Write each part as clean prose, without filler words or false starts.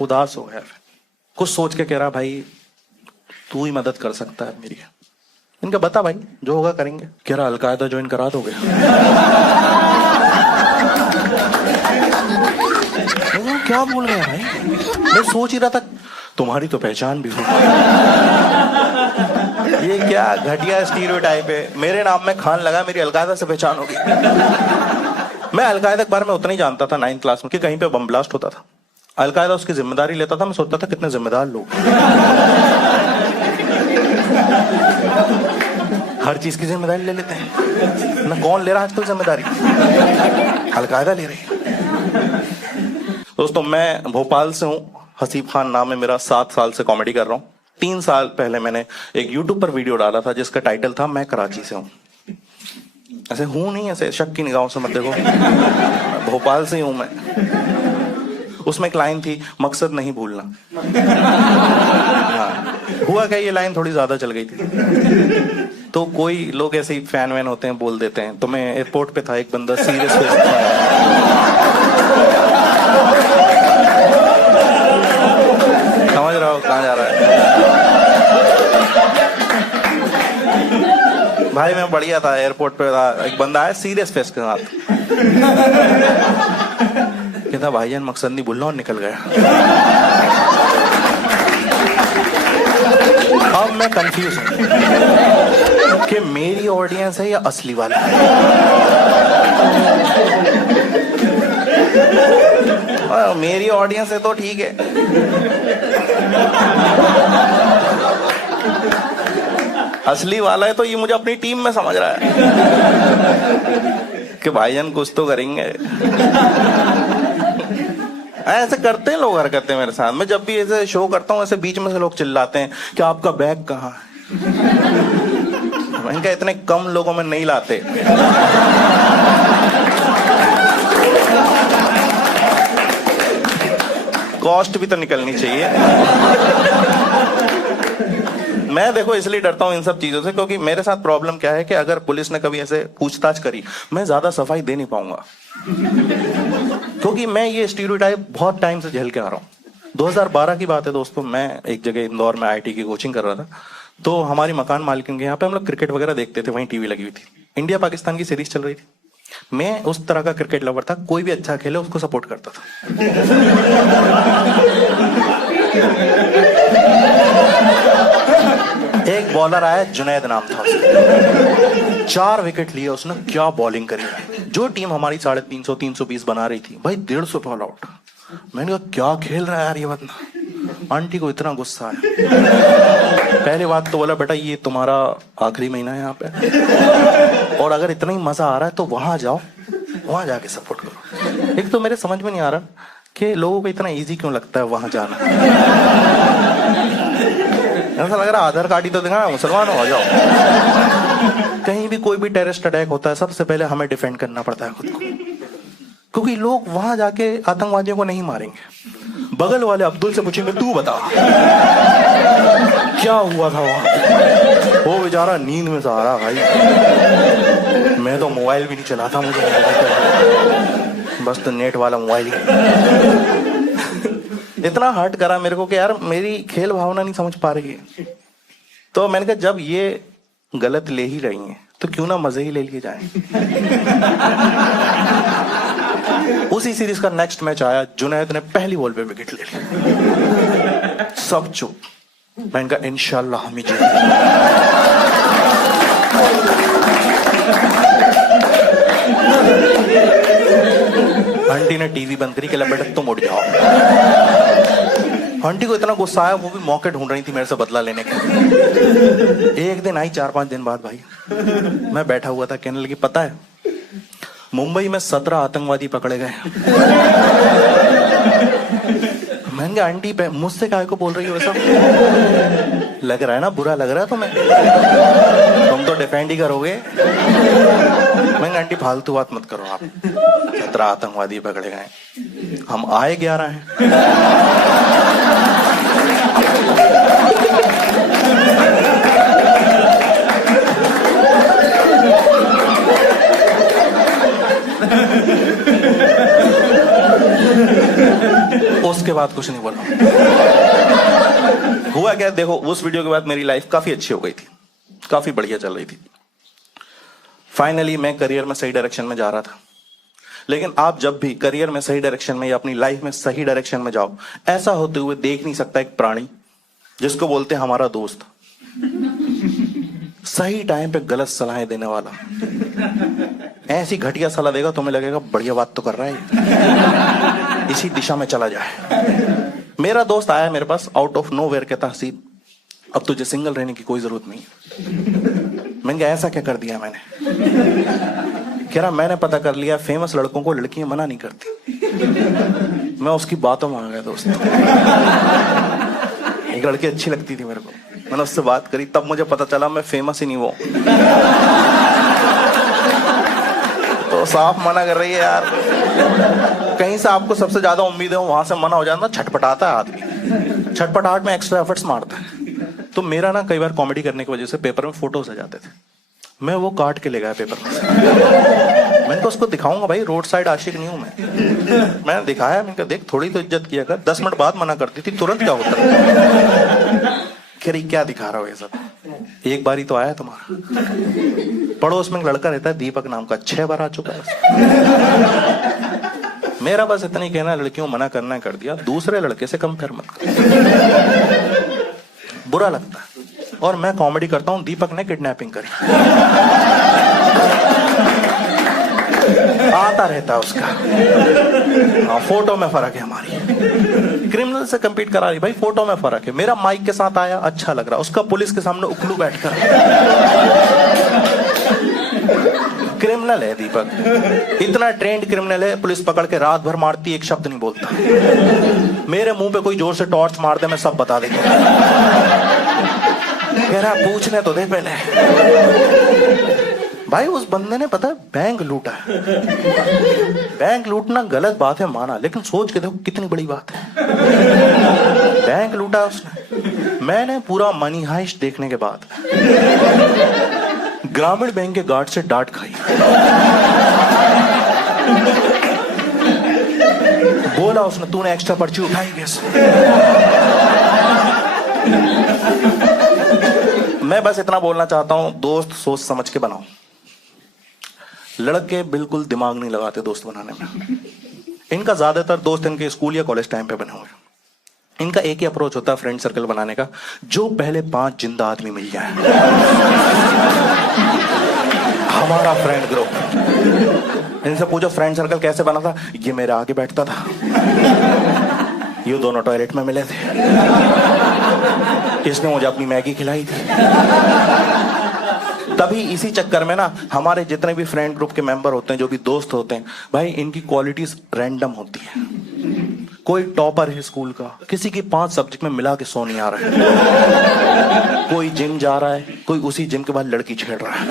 उदास हो गया, कुछ सोच के कह रहा भाई तू ही मदद कर सकता है मेरी। इनका बता भाई जो होगा करेंगे। कह रहा अलकायदा ज्वाइन करा दोगे? क्या बोल रहे हैं भाई, मैं सोच ही रहा था तुम्हारी तो पहचान भी हो। ये क्या घटिया स्टीरियोटाइप है, मेरे नाम में खान लगा, मेरी अलकायदा से पहचान होगी। मैं अलकायदा के बारे में उतना ही जानता था 9th क्लास में कि कहीं पे बम ब्लास्ट होता था, अलकायदा उसकी जिम्मेदारी लेता था। मैं सोचता था कितने जिम्मेदार लोग, हर चीज की जिम्मेदारी ले लेते हैं ना। कौन ले रहा है आजकल जिम्मेदारी? अलकायदा ले रही है। दोस्तों मैं भोपाल से हूँ, हसीब खान नाम है मेरा, 7 साल से कॉमेडी कर रहा हूँ। 3 साल पहले मैंने एक यूट्यूब पर वीडियो डाला था जिसका टाइटल था मैं कराची से हूँ। ऐसे हूँ नहीं, ऐसे शक की निगाहों से मत देखो, भोपाल से ही हूँ मैं। उसमें एक लाइन थी, मकसद नहीं भूलना। हाँ, हुआ क्या, ये लाइन थोड़ी ज्यादा चल गई थी तो कोई लोग ऐसे ही फैन वैन होते हैं बोल देते हैं। तो मैं एयरपोर्ट पे था, एक बंदा सीरियस समझ रहा हो कहाँ जा रहा है भाई। मैं बढ़िया था, एयरपोर्ट पे था, एक बंदा आया सीरियस फेस के साथ, कहता भाईजान मकसद नहीं भूलना, और निकल गया। अब मैं कंफ्यूज हूं कि मेरी ऑडियंस है या असली वाला। मेरी ऑडियंस है तो ठीक है, असली वाला है तो ये मुझे अपनी टीम में समझ रहा है कि भाईजान कुछ तो करेंगे। ऐसे करते हैं लोग, हरकतें मेरे साथ। मैं जब भी ऐसे शो करता हूँ, ऐसे बीच में से लोग चिल्लाते हैं कि आपका बैग कहाँ है। इनका इतने कम लोगों में नहीं लाते। कॉस्ट भी तो निकलनी चाहिए। मैं देखो इसलिए डरता हूँ इन सब चीजों से, क्योंकि मेरे साथ प्रॉब्लम क्या है कि अगर पुलिस ने कभी ऐसे पूछताछ करी, मैं ज्यादा सफाई दे नहीं पाऊंगा, क्योंकि मैं ये स्टीरियोटाइप बहुत टाइम से झेल के आ रहा हूँ। 2012 की बात है दोस्तों, मैं एक जगह इंदौर में आईटी की कोचिंग कर रहा था। तो हमारी मकान मालिकिन के यहाँ पे हम लोग क्रिकेट वगैरह देखते थे, वहीं टीवी लगी हुई थी, इंडिया पाकिस्तान की सीरीज चल रही थी। मैं उस तरह का क्रिकेट लवर था, कोई भी अच्छा खेले उसको सपोर्ट करता था। एक बॉलर आया, जुनैद नाम था उसका, 4 विकेट लिए उसने, क्या बॉलिंग करी। जो टीम हमारी 350 320 बना रही थी, भाई 150 पे ऑल आउट। मैंने कहा क्या खेल रहा है यार ये बंदा। आंटी को इतना गुस्सा आया, पहले बात तो बोला बेटा ये तुम्हारा आखिरी महीना है यहाँ पे, और अगर इतना ही मजा आ रहा है तो वहां जाओ, वहां जाके सपोर्ट करो। एक तो मेरे समझ में नहीं आ रहा कि लोगों को इतना इजी क्यों लगता है वहां जाना। ऐसा लग रहा है आधार कार्ड ही तो दिखा, मुसलमान हो जाओ। कहीं भी कोई भी टेररिस्ट अटैक होता है, सबसे पहले हमें डिफेंड करना पड़ता है खुद को, क्योंकि लोग वहां जाके आतंकवादियों को नहीं मारेंगे। बगल वाले अब्दुल से पूछेंगे तू बता क्या हुआ था वहां। वो बेचारा नींद में सहारा भाई, मैं तो मोबाइल भी नहीं चलाता, मुझे बस तो नेट वाला मोबाइल ही। इतना हर्ट करा मेरे को कि यार मेरी खेल भावना नहीं समझ पा रही है। तो मैंने कहा जब ये गलत ले ही रही हैं तो क्यों ना मजे ही ले लिए जाएं। उसी सीरीज का नेक्स्ट मैच आया, जुनैद ने पहली बॉल पे विकेट ले ली, सब चुप। मैंने कहा इंशाल्लाह हम ही जीतेंगे। आंटी ने टीवी बंद करी, कहला बेटा तुम उठ जाओ। आंटी को इतना गुस्सा आया, वो भी मौके ढूंढ रही थी मेरे से बदला लेने का। एक दिन आई, 4-5 दिन बाद भाई मैं बैठा हुआ था, कहने लगी पता है मुंबई में 17 आतंकवादी पकड़े गए। मैंने कहा आंटी मुझसे काहे को बोल रही हो ऐसा? लग रहा है ना, बुरा लग रहा है तुम्हें? तुम तो डिफेंड ही करोगे। मैंने आंटी फालतू बात मत करो आप, 17 आतंकवादी पकड़े गए, हम आए 11 हैं। उसके बाद कुछ नहीं बोला। हुआ क्या, देखो उस वीडियो के बाद मेरी लाइफ काफी अच्छी हो गई थी, काफी बढ़िया चल रही थी। फाइनली मैं करियर में सही डायरेक्शन में जा रहा था। लेकिन आप जब भी करियर में सही डायरेक्शन में या अपनी लाइफ में सही डायरेक्शन में जाओ, ऐसा होते हुए देख नहीं सकता एक प्राणी जिसको बोलते हैं हमारा दोस्त, सही टाइम पे गलत सलाहें देने वाला। ऐसी घटिया सलाह देगा तुम्हें लगेगा बढ़िया बात तो कर रहा है, इसी दिशा में चला जाए। मेरा दोस्त आया मेरे पास आउट ऑफ नोवेयर, कहता हसीब अब तुझे सिंगल रहने की कोई जरूरत नहीं। मैंने कहा ऐसा क्या कर दिया मैंने? कह रहा मैंने पता कर लिया फेमस लड़कों को लड़कियां मना नहीं करती। मैं उसकी बातों में आ गया दोस्त। एक लड़की अच्छी लगती थी मेरे को, मैंने उससे बात करी, तब मुझे पता चला मैं फेमस ही नहीं वो तो साफ मना कर रही है यार। कहीं से आपको सबसे ज्यादा उम्मीद है वहां से मना हो जाता, छटपटाता है आदमी, छटपटाहट में एक्स्ट्रा एफर्ट्स मारता है। तो मेरा ना कई बार कॉमेडी करने की वजह से पेपर में फोटोज आ जाते थे, मैं वो काट के ले गया पेपर में से। मैंने तो उसको दिखाऊंगा भाई, रोड साइड आशिक नहीं हूं मैं। मैंने दिखाया, मैंने कहा देख थोड़ी तो इज्जत किया कर, 10 मिनट बाद मना करती थी, तुरंत क्या होता है? कह रही क्या दिखा रहा हो ये सब, एक बार ही तो आया तुम्हारा। पड़ोस में एक लड़का रहता है दीपक नाम का, 6 बार आ चुका है। मेरा बस इतना ही कहना है, लड़कियों मना करना कर दिया, दूसरे लड़के से कंपेयर मत कर, बुरा लगता है। और मैं कॉमेडी करता हूं, दीपक ने किडनैपिंग करी, आता रहता है उसका। हाँ, फोटो में फर्क है हमारी, क्रिमिनल से compete करा रही भाई, फोटो में फर्क है। मेरा माइक के साथ आया अच्छा लग रहा, उसका पुलिस के सामने उखलू बैठकर। क्रिमिनल है दीपक, इतना ट्रेंड क्रिमिनल है, पुलिस पकड़ के रात भर मारती, एक शब्द नहीं बोलता। मेरे मुंह पे कोई जोर से टॉर्च मार दे, मैं सब बता देता। कह रहा पूछने तो दे पहले। भाई उस बंदे ने पता है बैंक लूटा है। बैंक लूटना गलत बात है माना, लेकिन सोच के देखो कितनी बड़ी बात है। बैंक लूटा उसने। मैंने पूरा मनी हाइस्ट देखने के बाद ग्रामीण बैंक के गार्ड से डांट खाई। बोला उसने तूने एक्स्ट्रा पर्ची उठाई कैसे? मैं बस इतना बोलना चाहता हूं, दोस्त सोच समझ के बनाओ। लड़के बिल्कुल दिमाग नहीं लगाते दोस्त बनाने में। इनका ज्यादातर दोस्त इनके स्कूल या कॉलेज टाइम पे बने हुए। इनका एक ही अप्रोच होता है फ्रेंड सर्कल बनाने का, जो पहले 5 जिंदा आदमी मिल जाए हमारा फ्रेंड ग्रुप। इनसे पूछो फ्रेंड सर्कल कैसे बना था, ये मेरे आगे बैठता था, ये दोनों टॉयलेट में मिले थे, इसने मुझे अपनी मैगी खिलाई थी। तभी इसी चक्कर में ना हमारे जितने भी फ्रेंड ग्रुप के मेंबर होते हैं, जो भी दोस्त होते हैं भाई, इनकी क्वालिटीज रैंडम होती है। कोई टॉपर है स्कूल का, किसी की 5 सब्जेक्ट में मिला के 100 नहीं आ रहा है। कोई जिम जा रहा है, कोई उसी जिम के बाद लड़की छेड़ रहा है।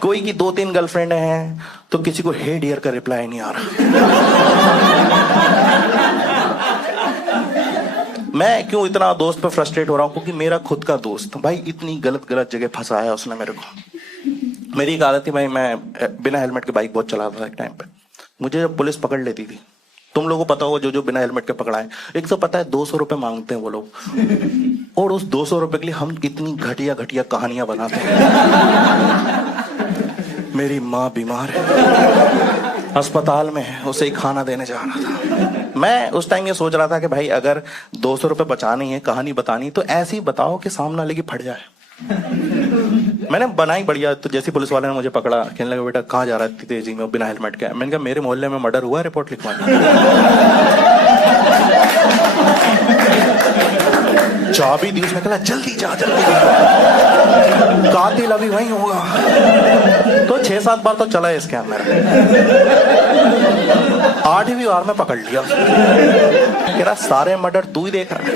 कोई की 2-3 गर्लफ्रेंड हैं, तो किसी को हे डियर का रिप्लाई नहीं आ रहा। मैं क्यों इतना दोस्त पे फ्रस्ट्रेट हो रहा हूं? क्योंकि मेरा खुद का दोस्त भाई इतनी गलत जगह फंसाया उसने मेरे को। मेरी एक आदत थी भाई, मैं बिना हेलमेट के बाइक बहुत चलाता था एक टाइम पे। मुझे जब पुलिस पकड़ लेती थी, तुम लोगों को पता होगा जो बिना हेलमेट के पकड़ाए, एक तो पता है 200 रुपए मांगते हैं वो लोग, और उस 200 रुपए के लिए हम इतनी घटिया कहानियां बनाते हैं। मेरी माँ बीमार है, अस्पताल में है, उसे खाना देने जा रहा था। मैं उस टाइम ये सोच रहा था कि भाई अगर 200 रुपए बचानी है, कहानी बतानी, तो ऐसी बताओ कि सामने वाले की फट जाए। मैंने बनाई बढ़िया। तो जैसे पुलिस वाले ने मुझे पकड़ा, कहने लगा बेटा कहाँ जा रहा है तेजी में बिना हेलमेट के? मैंने कहा मेरे मोहल्ले में मर्डर हुआ, रिपोर्ट लिखवानी। चाबी दी उसने, कहा जल्दी जा, कातिल अभी वहीं होगा। तो 6-7 बार तो चला है इसके अंदर, 8वीं बार में पकड़ लिया। कह रहा सारे मर्डर तू ही देख रहा है,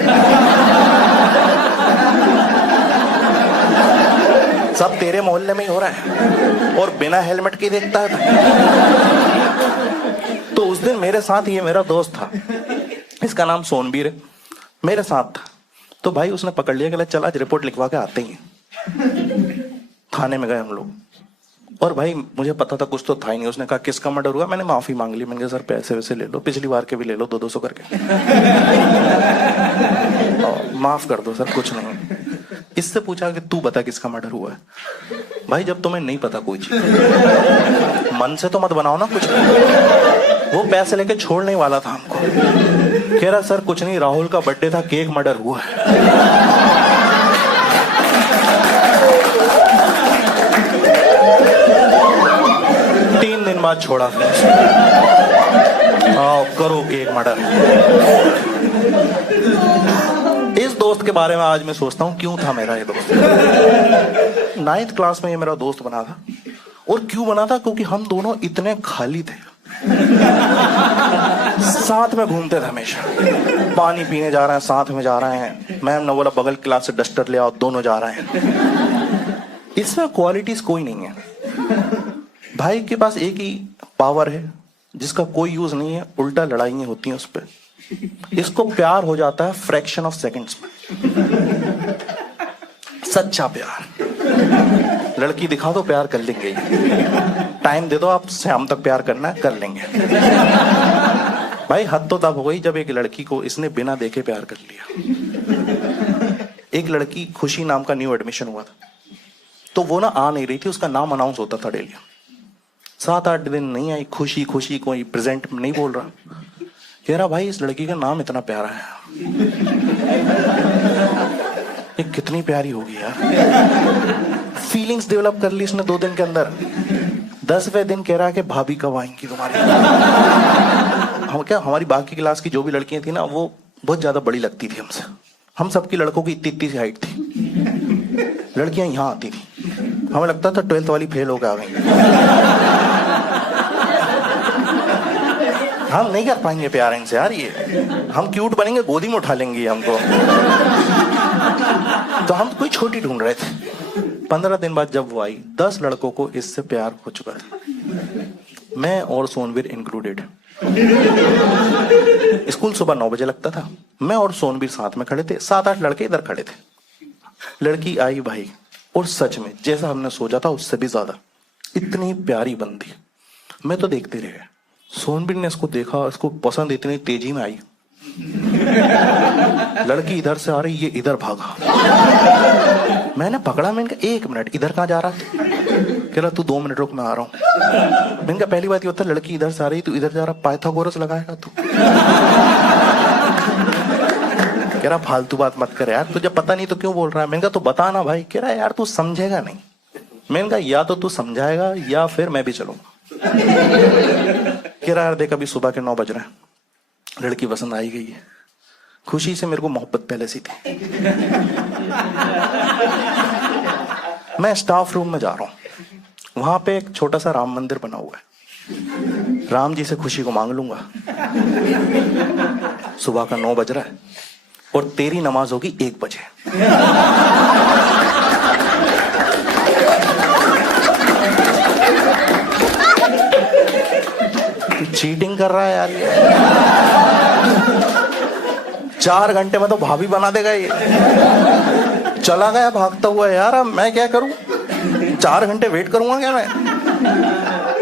सब तेरे मोहल्ले में ही हो रहा है, और बिना हेलमेट के देखता है। तो उस दिन मेरे साथ ये मेरा दोस्त था, इसका नाम सोनबीर है, मेरे साथ था। तो भाई उसने पकड़ लिया, कहला चल आज रिपोर्ट लिखवा के आते ही। थाने में गए हम लोग, और भाई मुझे पता था कुछ तो था ही नहीं। उसने कहा किसका मर्डर हुआ, मैंने माफी मांग ली। मैंने कहा सर पैसे वैसे ले लो, पिछली बार के भी ले लो 200-200 करके। माफ कर दो सर, कुछ नहीं। इससे पूछा कि तू बता किसका मर्डर हुआ है। भाई जब तुम्हें नहीं पता कोई चीज, मन से तो मत बनाओ ना कुछ। वो पैसे लेके छोड़ने वाला था हमको। कह रहा सर कुछ नहीं, राहुल का बर्थडे था, केक मर्डर हुआ है। बाद छोड़ा फिर। आओ करो केक मर्डर। इस दोस्त के बारे में आज मैं सोचता हूँ क्यों था मेरा ये दोस्त। 9th क्लास में ये मेरा दोस्त बना था। और क्यों बना था, क्योंकि हम दोनों इतने खाली थे, साथ में घूमते थे हमेशा। पानी पीने जा रहे हैं, साथ में जा रहे हैं। मैम ने बोला बगल क्लास से डस्टर ले आओ, दोनों जा रहे हैं। इसमें क्वालिटीज कोई नहीं है। भाई के पास एक ही पावर है जिसका कोई यूज नहीं है, उल्टा लड़ाइयां होती हैं उस पर। इसको प्यार हो जाता है फ्रैक्शन ऑफ सेकंड्स में। सच्चा प्यार। लड़की दिखा दो, प्यार कर लेंगे। टाइम दे दो, आप शाम तक प्यार करना है, कर लेंगे। भाई हद तो तब हो गई जब एक लड़की को इसने बिना देखे प्यार कर लिया। एक लड़की खुशी नाम का न्यू एडमिशन हुआ था, तो वो ना आ नहीं रही थी। उसका नाम अनाउंस होता था डेली। 7-8 दिन नहीं आई। खुशी खुशी कोई प्रेजेंट नहीं बोल रहा। कह रहा भाई इस लड़की का नाम इतना प्यारा है, ये कितनी प्यारी होगी यार। फीलिंग्स डेवलप कर ली इसने 2 दिन के अंदर। 10वें दिन कह रहा कि भाभी कब आएंगी तुम्हारी। हम क्या, हमारी बाकी क्लास की जो भी लड़कियां थी ना, वो बहुत ज्यादा बड़ी लगती थी हमसे। हम सबकी लड़कों की इतनी सी हाइट थी। लड़कियां यहाँ आती थी, हमें लगता था 12th वाली फेल होकर आ गई। हम नहीं कर पाएंगे प्यार इनसे यार, ये हम क्यूट बनेंगे, गोदी में उठा लेंगे हमको। तो हम कोई छोटी ढूंढ रहे थे। 15 दिन बाद जब वो आई, 10 लड़कों को इससे प्यार हो चुका था, मैं और सोनवीर इंक्लूडेड। स्कूल सुबह 9 बजे लगता था। मैं और सोनवीर साथ में खड़े थे, 7-8 लड़के इधर खड़े थे। लड़की आई भाई, और सच में जैसा हमने सोचा था उससे भी ज्यादा इतनी प्यारी बंदी। मैं तो देखते रह गया। सोनबीर ने इसको देखा, इसको पसंद इतनी तेजी में आई। लड़की इधर से आ रही, ये इधर भागा। मैंने पकड़ा, मैंने कहा 1 मिनट, इधर कहाँ जा रहा है? कह रहा तू 2 मिनट रुक, मैं आ रहा हूँ। मैंने कहा पहली बात ये होता है, लड़की इधर से आ रही, तू इधर जा रहा, पाइथागोरस लगाएगा तू? कह रहा फालतू बात मत कर यार, तुझे पता नहीं तो क्यों बोल रहा है? मैंने कहा तो बता ना भाई। कह रहा यार तू समझेगा नहीं। मैंने कहा या तो तू समझाएगा या फिर मैं भी चलूंगा। कह रहा यार देख अभी सुबह के 9 बज रहे हैं, लड़की पसंद आई गई है। खुशी से मेरे को मोहब्बत पहले से थी। मैं स्टाफ रूम में जा रहा हूं, वहां पे एक छोटा सा राम मंदिर बना हुआ है। राम जी से खुशी को मांग लूंगा। सुबह का 9 बज रहा है और तेरी नमाज होगी 1 बजे। चीटिंग कर रहा है यार ये। 4 घंटे में तो भाभी बना देगा ये। चला गया भागता हुआ यार, अब मैं क्या करूं? 4 घंटे वेट करूंगा क्या मैं?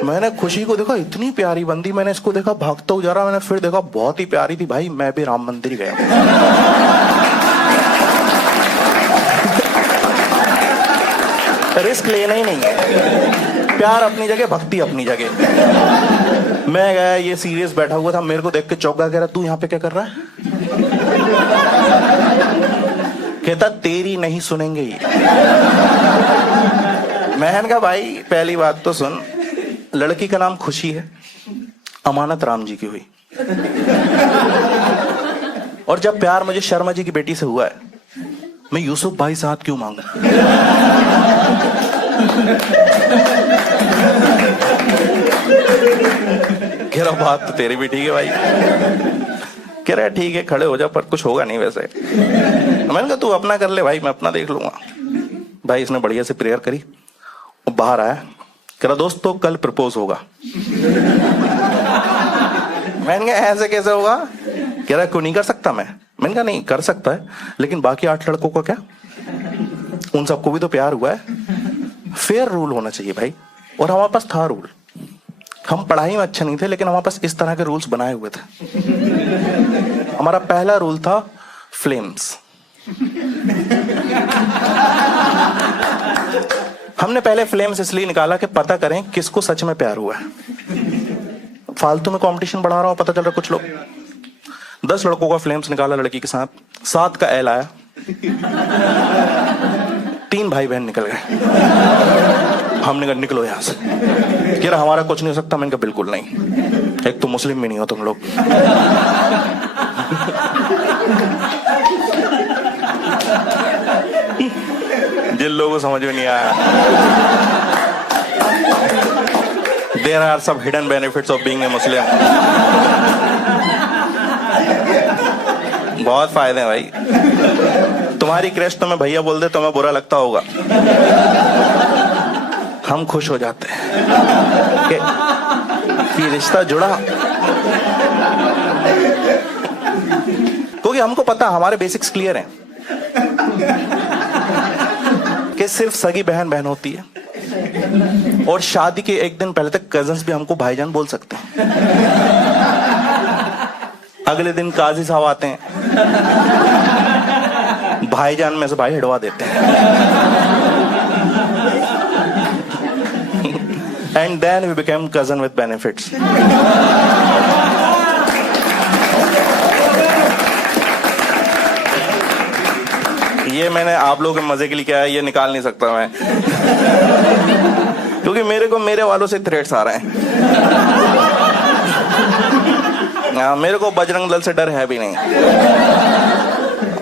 मैंने खुशी को देखा, इतनी प्यारी बंदी। मैंने इसको देखा भागता हुआ जा रहा, मैंने फिर देखा बहुत ही प्यारी थी भाई। मैं भी राम मंदिर गया। रिस्क लेना ही नहीं है। प्यार अपनी जगह, भक्ति अपनी जगह। मैं गया, ये सीरियस बैठा हुआ था, मेरे को देख के चौंका। कह रहा तू यहाँ पे क्या कर रहा है? कहता तेरी नहीं सुनेंगे ये। मैंने कहा भाई पहली बात तो सुन, लड़की का नाम खुशी है, अमानत राम जी की हुई। और जब प्यार मुझे शर्मा जी की बेटी से हुआ है, मैं यूसुफ भाई से हाथ क्यों मांगू? कह रहा बात तो तेरी भी ठीक है भाई। कह रहा ठीक है खड़े हो जा, पर कुछ होगा नहीं वैसे। मैंने कहा तू अपना कर ले भाई, मैं अपना देख लूंगा। भाई इसने बढ़िया से प्रेयर करी और बाहर आया। कह रहा दोस्त तो कल प्रपोज होगा। मैंने कहा ऐसे कैसे होगा? कह रहा क्यों नहीं कर सकता मैं? मैंने कहा नहीं कर सकता है, लेकिन बाकी 8 लड़कों का क्या? उन सबको भी तो प्यार हुआ है। फेयर रूल होना चाहिए भाई। और हमारे पास था रूल। हम पढ़ाई में अच्छे नहीं थे, लेकिन हमारे पास इस तरह के रूल्स बनाए हुए थे। हमारा पहला रूल था फ्लेम्स। हमने पहले फ्लेम्स इसलिए निकाला कि पता करें किसको सच में प्यार हुआ है। फालतू में कंपटीशन बढ़ा रहा हूं, पता चल रहा कुछ लोग 10 लड़कों का फ्लेम्स निकाला लड़की के साथ, 7 का एल आया, 3 भाई बहन निकल गए। हमने कहा निकलो यहां से। कह रहा हमारा कुछ नहीं हो सकता। मैंने कहा बिल्कुल नहीं, एक तो मुस्लिम भी नहीं हो तुम लोग। जिन लोगों को समझ में नहीं आया, there are some hidden benefits of being a Muslim. बहुत फायदे हैं भाई। तुम्हारी क्रश तुम्हें भैया बोल दे, तुम्हें बुरा लगता होगा, हम खुश हो जाते हैं कि रिश्ता जुड़ा। क्योंकि हमको पता, हमारे बेसिक्स क्लियर हैं कि सिर्फ सगी बहन बहन होती है, और शादी के एक दिन पहले तक कजन्स भी हमको भाईजान बोल सकते हैं। अगले दिन काजी साहब आते हैं, भाईजान में से भाई हटवा देते हैं। And then we became cousin with benefits. ये मैंने आप लोगों के मजे के लिए किया है, ये निकाल नहीं सकता मैं, क्योंकि मेरे को मेरे वालों से थ्रेट्स आ रहे हैं। मेरे को बजरंग दल से डर है भी नहीं।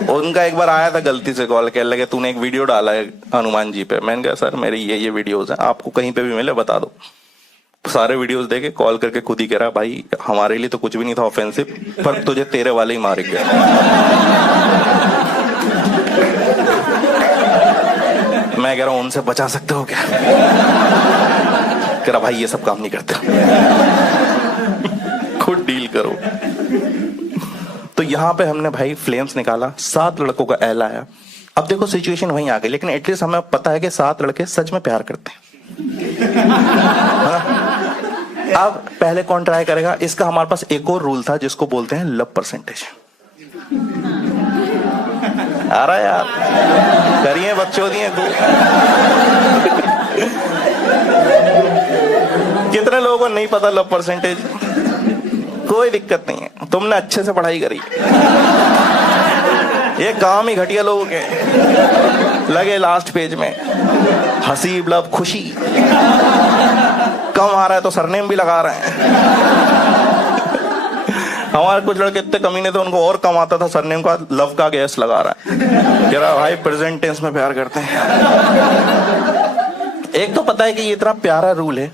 उनका एक बार आया था गलती से कॉल, कह लगे तूने एक वीडियो डाला है हनुमान जी पे। मैंने कहा सर मेरे ये वीडियोस हैं, आपको कहीं पे भी मिले बता दो। सारे वीडियोस देखे, कॉल करके खुद ही कह रहा भाई हमारे लिए तो कुछ भी नहीं था ऑफेंसिव, पर तुझे तेरे वाले ही मार गया। मैं कह रहा हूं उनसे बचा सकते हो क्या? कह रहा भाई ये सब काम नहीं करते, खुद डील करो। तो यहां पे हमने भाई फ्लेम्स निकाला, 7 लड़कों का एल आया। अब देखो सिचुएशन वहीं आ गई, लेकिन एटलीस्ट हमें पता है कि 7 लड़के सच में प्यार करते हैं। अब पहले कौन ट्राई करेगा? इसका हमारे पास एक और रूल था जिसको बोलते हैं लव परसेंटेज। आ रहा है यार, करिए बच्चों दिए को। कितने लोगों को नहीं पता लव परसेंटेज? कोई दिक्कत नहीं है, तुमने अच्छे से पढ़ाई करी। ये काम ही घटिया लोगों के लगे लास्ट पेज में हसीब लव खुशी, कम आ रहा है तो सरनेम भी लगा रहे हैं। हमारे कुछ लड़के इतने कमीने थे, उनको और कम आता था सरनेम का, लव का गैस लगा रहा है। कह रहा भाई प्रेजेंट टेंस में प्यार करते हैं। एक तो पता है कि ये इतना प्यारा रूल है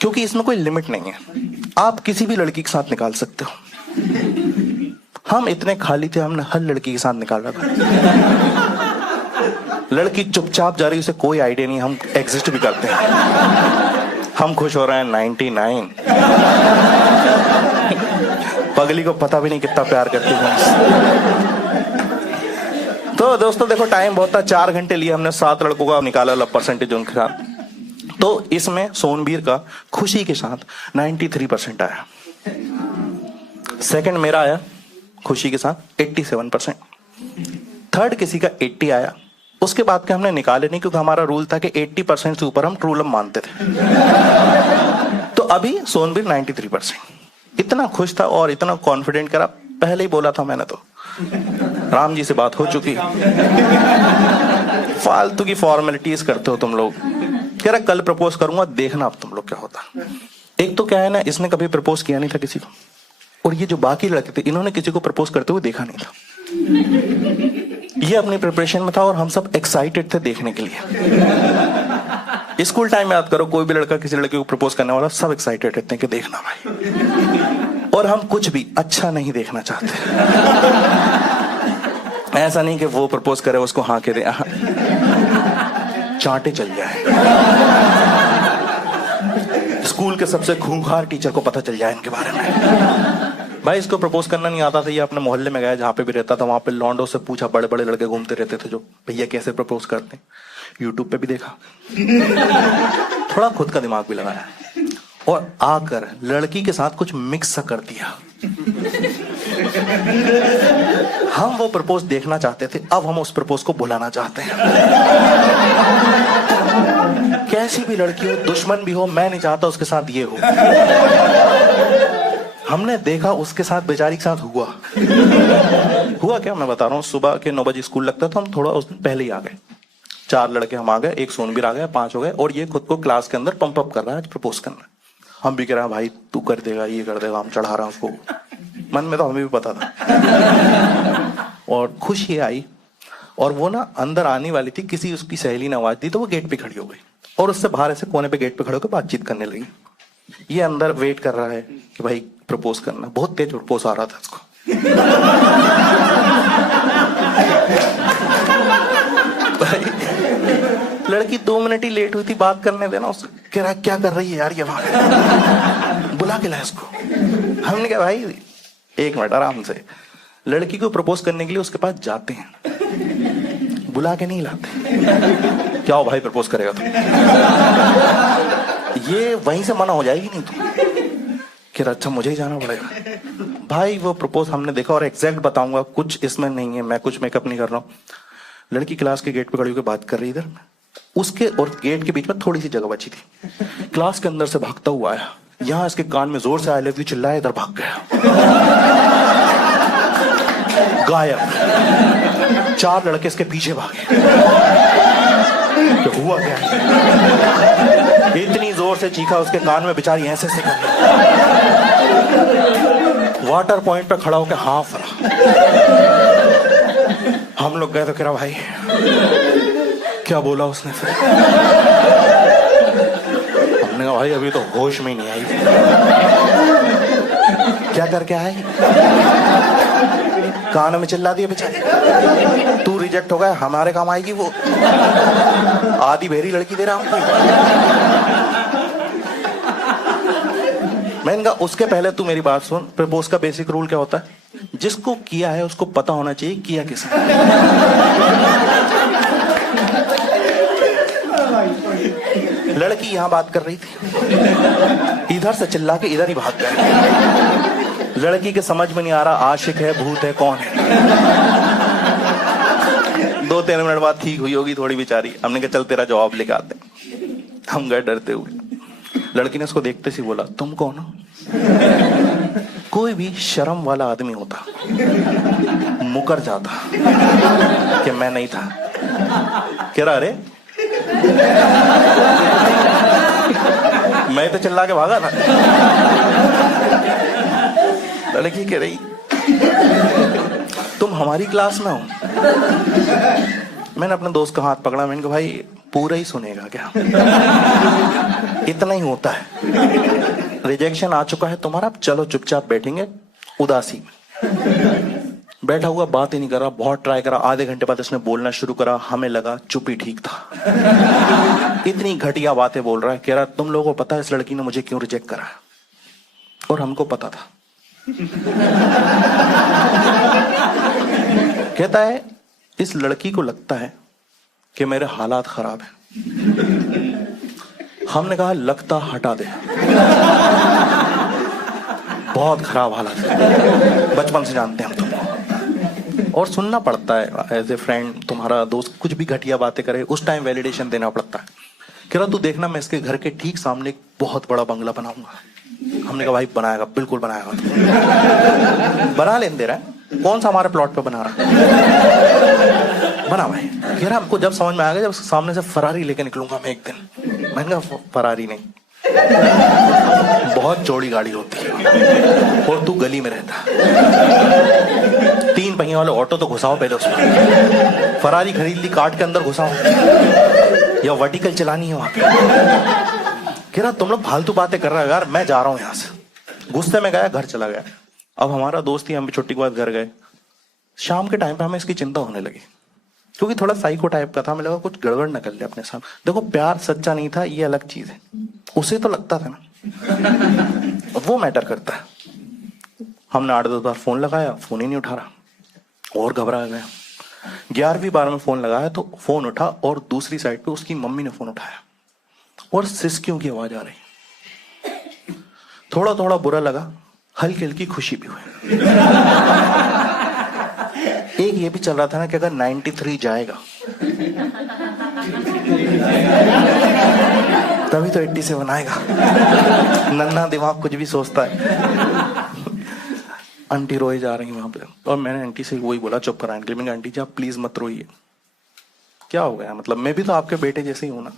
क्योंकि इसमें कोई लिमिट नहीं है, आप किसी भी लड़की के साथ निकाल सकते हो। हम इतने खाली थे, हमने हर लड़की के साथ निकाला था। लड़की चुपचाप जा रही, उसे कोई आइडिया नहीं हम एग्जिस्ट भी करते हैं। हम खुश हो रहे हैं 99। पगली को पता भी नहीं कितना प्यार करती है। तो दोस्तों देखो टाइम बहुत था, 4 घंटे लिए हमने, 7 लड़कों का निकाला लव परसेंटेज उनके साथ। तो इसमें सोनबीर का खुशी के साथ 93% आया। सेकंड मेरा आया खुशी के साथ 87%। थर्ड किसी का 80 आया। उसके बाद के हमने निकाले नहीं, क्योंकि हमारा रूल था कि 80% से ऊपर हम ट्रू लव मानते थे। तो अभी सोनबीर 93%। इतना खुश था और इतना कॉन्फिडेंट करा, पहले ही बोला था मैंने तो, राम जी से बात हो चुकी। फालतू की फॉर्मेलिटीज करते हो तुम लोग। कह रहा कल प्रपोज करूंगा, देखना अब तुम लोग क्या होता। एक तो क्या है ना, इसने कभी प्रपोज किया नहीं था किसी को, और ये जो बाकी लड़के थे इन्होंने किसी को प्रपोज करते हुए देखा नहीं था। ये अपनी प्रिपरेशन में था और हम सब एक्साइटेड थे देखने के लिए। स्कूल टाइम याद करो, कोई भी लड़का किसी लड़के को प्रपोज करने वाला, सब एक्साइटेड रहते हैं कि देखना भाई। और हम कुछ भी अच्छा नहीं देखना चाहते। ऐसा नहीं कि वो प्रपोज करे उसको हाँ के दे, चांटे चल जाए। स्कूल के सबसे खूंखार टीचर को पता चल जाए इनके बारे में। भाई इसको प्रपोज करना नहीं आता था, ये अपने मोहल्ले में गया, जहाँ पे भी रहता था वहां पे लॉन्डो से पूछा, बड़े बड़े लड़के घूमते रहते थे जो भैया कैसे प्रपोज करते हैं। यूट्यूब पे भी देखा, थोड़ा खुद का दिमाग भी लगाया और आकर लड़की के साथ कुछ मिक्स सा कर दिया। हम वो प्रपोज देखना चाहते थे, अब हम उस प्रपोज को बुलाना चाहते हैं। कैसी भी लड़की हो, दुश्मन भी हो, मैं नहीं चाहता उसके साथ ये हो। हमने देखा उसके साथ, बेचारी के साथ हुआ क्या मैं बता रहा हूँ। सुबह के 9 बजे स्कूल लगता था, हम थोड़ा उस दिन पहले ही आ गए। 4 लड़के हम आ गए, एक सोनबीर आ गया, 5 हो गए और ये खुद को क्लास के अंदर पंप अप कर रहा है, आज प्रपोज करना। हम भी कह रहे हैं भाई तू कर देगा, ये कर देगा, हम चढ़ा रहे हैं उसको। मन में तो हमें भी पता था। और खुशी आई और वो ना अंदर आने वाली थी, किसी उसकी सहेली ने आवाज दी तो वो गेट पे खड़ी हो गई और उससे बाहर ऐसे कोने पे गेट पे खड़े होकर बातचीत करने लगी। ये अंदर वेट कर रहा है कि भाई प्रपोज करना। बहुत तेज प्रपोज आ रहा था उसको। भाई लड़की 2 मिनट ही लेट हुई थी, बात करने देना उसको। कह रहा क्या कर रही है यार ये वहां, बुला के लाए उसको। हमने कहा भाई 1 मिनट आराम से। लड़की को प्रपोज करने के लिए उसके पास जाते हैं, बुला के नहीं लाते। क्या हो भाई प्रपोज करेगा तो ये वहीं से मना हो जाएगी नहीं तो। कि अच्छा मुझे ही जाना पड़ेगा। भाई वो प्रपोज हमने देखा और एग्जैक्ट बताऊंगा, कुछ इसमें नहीं है, मैं कुछ मेकअप नहीं कर रहा हूँ। लड़की क्लास के गेट पे खड़ी होकर बात कर रही, इधर उसके और गेट के बीच में थोड़ी सी जगह बची थी। क्लास के अंदर से भागता हुआ आया, यहाँ इसके कान में जोर से आई लव यू चिल्लाया, इधर भाग गया, गायब। 4 लड़के इसके पीछे भागे। तो हुआ क्या, इतनी जोर से चीखा उसके कान में, बेचारी ऐसे से कर वाटर पॉइंट पे खड़ा होकर हाफ रहा। हम लोग गए तो कह रहा भाई क्या बोला उसने। फिर हमने कहा भाई अभी तो होश में ही नहीं आई। क्या करके आई, कान में चिल्ला दिया बेचारी, तू रिजेक्ट हो गया, हमारे काम आएगी वो। आधी भेरी लड़की दे रहा हमको। मैंने कहा उसके पहले तू मेरी बात सुन। प्रपोज का बेसिक रूल क्या होता है, जिसको किया है उसको पता होना चाहिए किया किसने। लड़की यहां बात कर रही थी, इधर से चिल्ला के इधर ही भाग गए। लड़की के समझ में नहीं आ रहा आशिक है भूत है कौन है। 2-3 मिनट बाद ठीक हुई होगी थोड़ी बेचारी। हमने कहा चल तेरा जवाब लेके आते। हम गए डरते हुए। लड़की ने उसको देखते से बोला तुम कौन हो। कोई भी शर्म वाला आदमी होता मुकर जाता कि मैं नहीं था। कह रहा अरे मैं तो चिल्ला के भागा था। लड़की कह रही तुम हमारी क्लास में हो। मैंने अपने दोस्त का हाथ पकड़ा, मैंने कहा भाई पूरा ही सुनेगा क्या, इतना ही होता है, रिजेक्शन आ चुका है तुम्हारा, चलो चुपचाप बैठेंगे उदासी में। बैठा हुआ बात ही नहीं कर रहा, बहुत ट्राई करा। आधे घंटे बाद इसने बोलना शुरू करा, हमें लगा चुप ही ठीक था। इतनी घटिया बातें बोल रहा है। कह रहा तुम लोगों को पता है इस लड़की ने मुझे क्यों रिजेक्ट करा, और हमको पता था। कहता है इस लड़की को लगता है कि मेरे हालात खराब है। हमने कहा लगता हटा दे, बहुत खराब हालात है, बचपन से जानते हैं हम तुमको। और सुनना पड़ता है एज ए फ्रेंड, तुम्हारा दोस्त कुछ भी घटिया बातें करे उस टाइम वैलिडेशन देना पड़ता है। कह रहा तू देखना मैं इसके घर के ठीक सामने एक बहुत बड़ा बंगला बनाऊंगा। हमने कहा भाई बनाएगा, बिल्कुल बनाएगा। बना लेने दे रहा है, कौन सा हमारे प्लॉट पे बना रहा है, बना भाई। कह रहा हमको जब समझ में आ गया, जब सामने से फरारी लेके निकलूंगा मैं एक दिन। मैंने कहा फरारी नहीं, बहुत चौड़ी गाड़ी होती है और तू गली में रहता। 3 पहिए वाले ऑटो तो घुसाओ पहले उसमें। फरारी खरीद ली, काट के अंदर घुसाओ, या वर्टिकल चलानी है वहां पे। कह रहा तुम लोग फालतू बातें कर रहे हो यार, मैं जा रहा हूं यहां से। गुस्से में गया, घर चला गया। अब हमारा दोस्त ही, हम भी छुट्टी के बाद घर गए। शाम के टाइम पे हमें इसकी चिंता होने लगी, क्योंकि थोड़ा साइको टाइप का था। हमें लगा कुछ गड़बड़ न कर ले अपने साथ। देखो प्यार सच्चा नहीं था ये अलग चीज है, उसे तो लगता था ना, वो मैटर करता है। हमने 8-10 बार फोन लगाया, फोन ही नहीं उठा रहा, और घबरा गया। 11वीं बार में फोन लगाया तो फोन उठा, और दूसरी साइड पे उसकी मम्मी ने फोन उठाया और सिसकियों की आवाज आ रही। थोड़ा थोड़ा बुरा लगा, हल्की हल्की खुशी भी हुई। एक ये भी चल रहा था ना कि अगर 93 जाएगा तभी तो 87 आएगा। नन्हा दिमाग कुछ भी सोचता है। आंटी रोए जा रही वहां पे, और मैंने आंटी से वही बोला चुप कराने के लिए। मैंने आंटी जी आप प्लीज मत रोइए। क्या हो गया, मतलब मैं भी तो आपके बेटे जैसे ही हूं ना।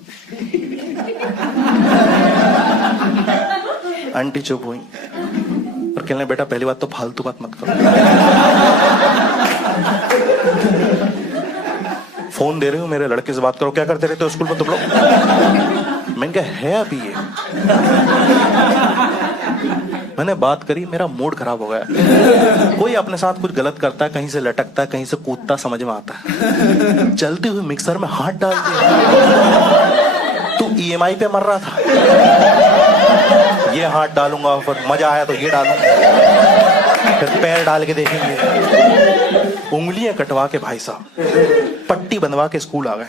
आंटी चुप हुई और कहने बेटा पहली बात तो फालतू बात मत करो। फोन दे रहे हो मेरे लड़के से बात करो, क्या करते रहते हो स्कूल में तुम लोग? मैंने कहा है अभी ये। मैंने बात करी, मेरा मूड खराब हो गया। कोई अपने साथ कुछ गलत करता है, कहीं से लटकता है, कहीं से कूदता, समझ में आता है। चलते हुए मिक्सर में हाथ डाल दिया। तू ईएमआई पे मर रहा था। ये हाथ डालूंगा, फिर मजा आया तो ये डालूंगा, फिर पैर डाल के देखेंगे। उंगलियां कटवा के भाई साहब पट्टी बंधवा के स्कूल आ गए।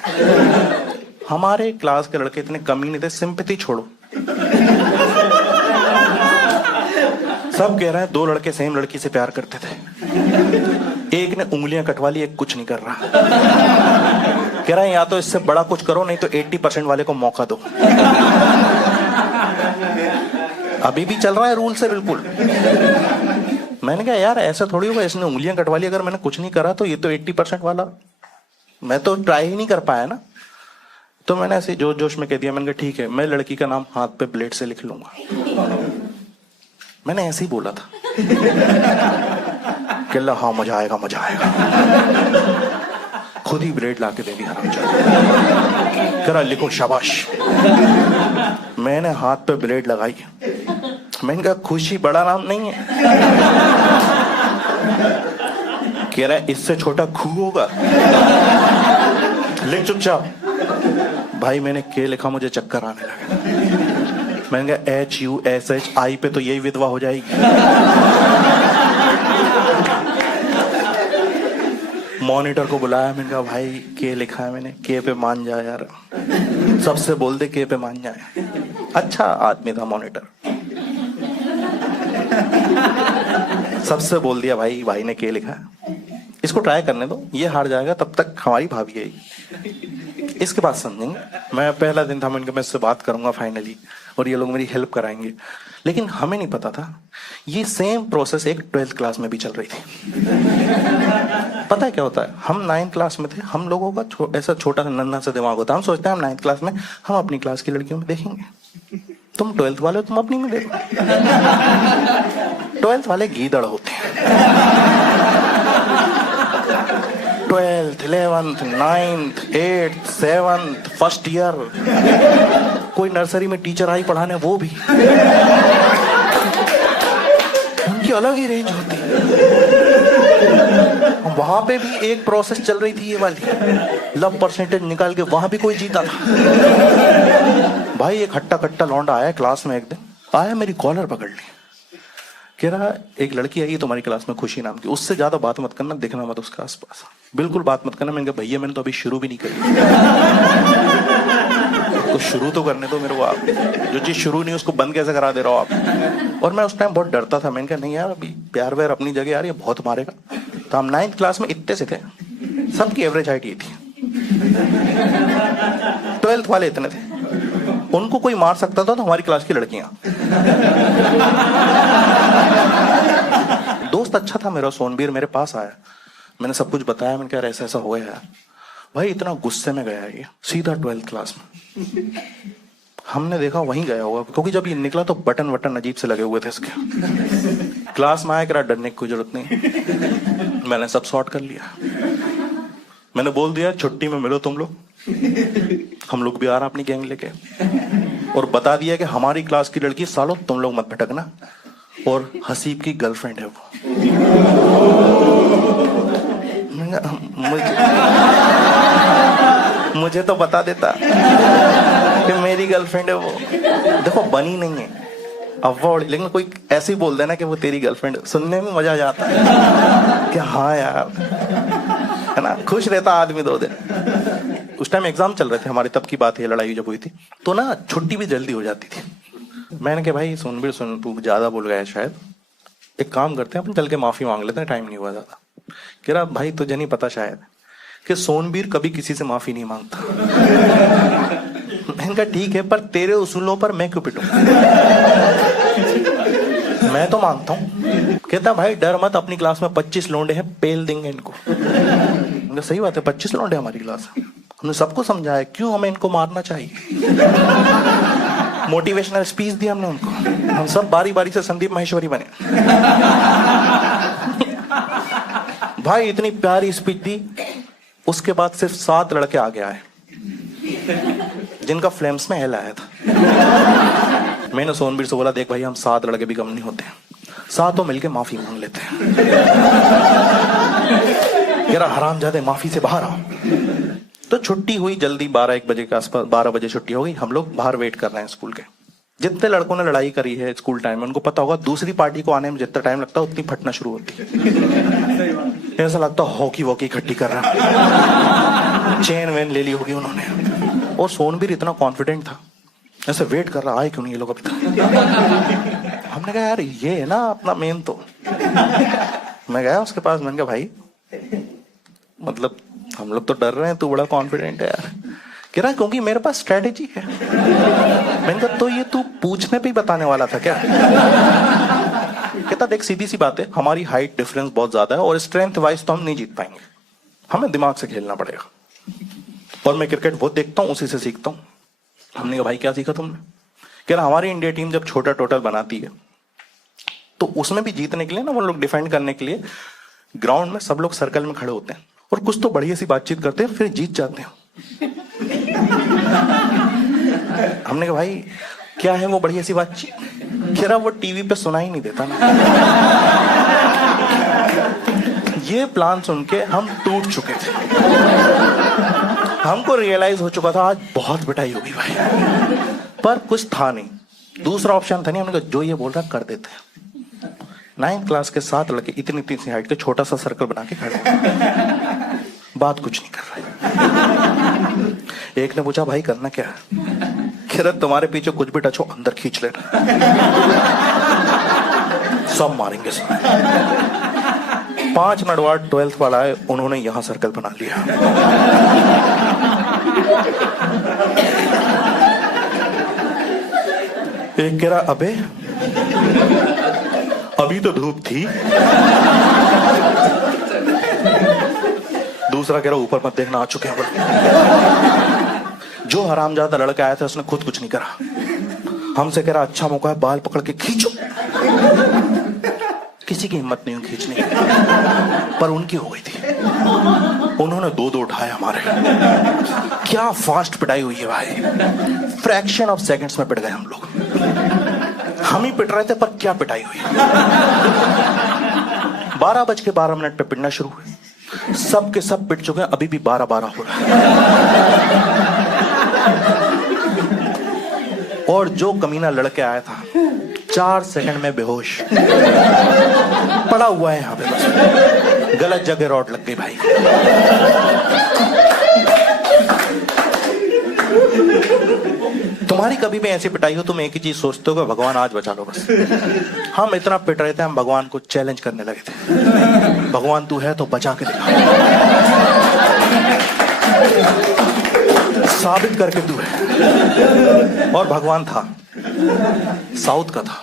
हमारे क्लास के लड़के इतने कमीने थे, सिंपैथी छोड़ो। सब कह रहे हैं दो लड़के सेम लड़की से प्यार करते थे। एक ने उंगलियां कटवा ली, एक कुछ नहीं कर रहा। कह रहा है या तो इससे बड़ा कुछ करो, नहीं तो 80% वाले को मौका दो। अभी भी चल रहा है रूल से बिल्कुल। मैंने कहा यार ऐसा थोड़ी होगा, इसने उंगलियां कटवा ली, अगर मैंने कुछ नहीं करा तो ये तो 80% वाला, मैं तो ट्राई ही नहीं कर पाया ना। तो मैंने ऐसे जोश जोश में कह दिया, मैंने कहा ठीक है मैं लड़की का नाम हाथ पे ब्लेड से लिख लूंगा। मैंने ऐसे ही बोला था। कहला हाँ मजा आएगा मजा आएगा। खुद ही ब्लेड ला के दे दिया। करा लिखो शाबाश। मैंने हाथ पे ब्लेड लगाई। मैंने कहा खुशी बड़ा नाम नहीं है। कह रहा है इससे छोटा खू होगा। लिख चुपचाप। भाई मैंने के लिखा, मुझे चक्कर आने लगा। मैंने कहा HUSHI पे तो यही विधवा हो जाएगी। मॉनिटर को बुलाया, मैंने कहा भाई के लिखा है मैंने, के पे मान जा यार, सबसे बोल दे के पे मान जाए। अच्छा आदमी था मॉनिटर, सबसे बोल दिया भाई भाई ने के लिखा है, इसको ट्राई करने दो, ये हार जाएगा तब तक हमारी भाभी आएगी, इसके बाद समझेंगे। मैं पहला दिन था, मैं इससे बात करूंगा फाइनली और ये लोग मेरी हेल्प कराएंगे। लेकिन हमें नहीं पता था ये सेम प्रोसेस एक 12th क्लास में भी चल रही थी। पता है क्या होता है, हम 9th क्लास में थे, हम लोगों का ऐसा छोटा सा नन्हा सा दिमाग होता है, हम सोचते हैं हम 9th क्लास में हम अपनी क्लास की लड़कियों में देखेंगे। तुम 12th वाले हो, तुम अपनी में देखो। 12th वाले गीदड़ होते हैं। 12th, 11th, 9th, 8th, 7th, first year, कोई नर्सरी में टीचर आई पढ़ाने, वो भी उनकी अलग ही रेंज होती है। वहां पे भी एक प्रोसेस चल रही थी ये वाली, लव परसेंटेज निकाल के वहां भी कोई जीता था। भाई एक हट्टा कट्टा लौंडा आया क्लास में, एक दिन आया मेरी कॉलर पकड़ ली, कह रहा एक लड़की आई तुम्हारी क्लास में खुशी नाम की, उससे ज्यादा बात मत करना, देखना मत उसके आसपास, बिल्कुल बात मत करना। मैंने कहा भैया मैंने तो अभी शुरू भी नहीं करी, तो शुरू तो करने दो मेरे को, आप जो चीज शुरू नहीं उसको बंद कैसे करा दे रहे हो आप। और मैं उस टाइम बहुत डरता था, मैंने कहा नहीं यार अभी प्यार व्यार अपनी जगह यार, ये बहुत मारेगा। तो हम 9th क्लास में इतने से थे, सबकी एवरेज हाइट ये थी। 12th वाले इतने थे, उनको कोई मार सकता था तो हमारी क्लास की लड़कियां। दोस्त अच्छा था मेरा सोनबीर, मेरे पास आया, मैंने सब कुछ बताया, मैंने कहा ऐसा ऐसा हो गया यार। भाई इतना गुस्से में गया ये सीधा 12th क्लास में। हमने देखा वहीं गया होगा, क्योंकि जब ये निकला तो बटन वटन अजीब से लगे हुए थे इसके। क्लास में आया कि डरने की कोई जरूरत नहीं, मैंने सब सॉर्ट कर लिया। मैंने बोल दिया छुट्टी में मिलो तुम लोग, हम लोग भी आ रहे हैं अपनी गैंग लेके, और बता दिया कि हमारी क्लास की लड़की सालों तुम लोग मत भटकना, और हसीब की गर्लफ्रेंड है वो। मुझे तो बता देता कि मेरी गर्लफ्रेंड है वो। देखो बनी नहीं है अवॉर्ड, लेकिन कोई ऐसे ही बोल देना कि वो तेरी गर्लफ्रेंड, सुनने में मजा आ जाता है कि हाँ यार, है ना, खुश रहता आदमी 2 दिन। उस टाइम एग्जाम चल रहे थे हमारे, तब की बात है, लड़ाई जब हुई थी तो ना छुट्टी भी जल्दी हो जाती थी। मैंने कहा भाई सोनबीर सुन, तू ज्यादा बोल गया है शायद, एक काम करते हैं अपन चल के माफी मांग लेते हैं, टाइम नहीं हुआ ज्यादा। कह रहा भाई तुझे नहीं पता शायद कि सोनबीर कभी किसी से माफी नहीं मांगता। मैंने कहा ठीक है, पर तेरे उसूलों पर मैं क्यों पिटूं? मैं तो मांगता हूं। कहता भाई डर मत, अपनी क्लास में 25 लौंडे हैं, पेल देंगे इनको। सही बात है, 25 लौंडे हमारी क्लास है, हमने सबको समझाया क्यों हमें इनको मारना चाहिए। मोटिवेशनल स्पीच दी हमने उनको, हम सब बारी बारी से संदीप माहेश्वरी बने। भाई इतनी प्यारी स्पीच दी, उसके बाद सिर्फ 7 लड़के आगे आए जिनका फ्लेम्स में एल आया था। मैंने सोनबीर से बोला देख भाई हम 7 लड़के भी कम नहीं होते, 7 मिलके माफी मांग लेते हैं। यार हरामजादे माफी से बाहर आओ। तो छुट्टी हुई जल्दी, 12-1 बजे के आसपास, 12 बजे छुट्टी हो गई। हम लोग बाहर वेट कर रहे हैं स्कूल के। जितने लड़कों ने लड़ाई करी है स्कूल टाइम में, उनको पता होगा दूसरी पार्टी को आने में जितना टाइम लगता है उतनी फटना शुरू होती है। ऐसा लगता है हॉकी वॉकी इकट्ठी कर रहा है, चेन वेन ले ली होगी उन्होंने। और सोनबीर इतना कॉन्फिडेंट था, ऐसे वेट कर रहा, आए क्यों नहीं ये लोग अभी तक। हमने कहा यार ये है ना अपना मेन। तो मैं गया उसके पास, मैंने कहा भाई मतलब हम लोग तो डर रहे हैं, तू बड़ा कॉन्फिडेंट है यार। कह रहा क्योंकि मेरे पास स्ट्रेटेजी है। मैंने कहा तो ये तू पूछने पे ही बताने वाला था क्या? कहता देख सीधी सी बात है, हमारी हाइट डिफरेंस बहुत ज्यादा है और स्ट्रेंथ वाइज तो हम नहीं जीत पाएंगे, हमें दिमाग से खेलना पड़ेगा। और मैं क्रिकेट बहुत देखता हूँ, उसी से सीखता हूँ। हमने कहा भाई क्या सीखा तुमने? कह रहा हमारी इंडिया टीम जब छोटा टोटल बनाती है तो उसमें भी जीतने के लिए ना, वो लोग डिफेंड करने के लिए ग्राउंड में सब लोग सर्कल में खड़े होते हैं और कुछ तो बढ़िया सी बातचीत करते हैं, फिर जीत जाते हैं। हमने कहा भाई क्या है वो बढ़िया सी बातचीत? कह रहा वो टीवी पे सुनाई नहीं देता ना। ये प्लान सुन के हम टूट चुके थे। हमको रियलाइज हो चुका था आज बहुत पिटाई होगी भाई, पर कुछ था नहीं, दूसरा ऑप्शन था नहीं। हमने कहा जो ये बोल रहा कर देते हैं। 9th क्लास के 7 लड़के इतनी इतनी सी हाइट के छोटा सा सर्कल बना के खड़े, बात कुछ नहीं कर रहे। एक ने पूछा भाई करना क्या है? कह रहा तुम्हारे पीछे कुछ भी टच हो अंदर खींच लेना, सब मारेंगे सब। 5 मिनट बाद 12th वाला आए, उन्होंने यहां सर्कल बना लिया। एक कह रहा अबे अभी तो धूप थी। दूसरा कह रहा ऊपर मत देखना, आ चुके हैं। जो हरामजादा लड़का आया था उसने खुद कुछ नहीं करा, हमसे कह रहा अच्छा मौका है बाल पकड़ के खींचो। किसी की हिम्मत नहीं हुई खींचने की, पर उनकी हो गई थी। उन्होंने 2-2 उठाए हमारे। क्या फास्ट पिटाई हुई है भाई, फ्रैक्शन ऑफ सेकंड्स में पिट गए हम लोग। हम ही पिट रहे थे पर क्या पिटाई हुई। 12:12 पे पिटना शुरू हुए, सब के सब पिट चुके हैं, अभी भी 12-12 हो रहा है। और जो कमीना लड़के आया था 4 सेकंड में बेहोश पड़ा हुआ है यहाँ पे, बस गलत जगह रॉड लग गई भाई। तुम्हारी कभी भी ऐसी पिटाई हो, तुम एक ही चीज सोचते हो कि भगवान आज बचा लो बस। हम इतना पिट रहे थे, हम भगवान को चैलेंज करने लगे थे, भगवान तू है तो बचा के दिखा, साबित करके तू है। और भगवान था, साउथ का था।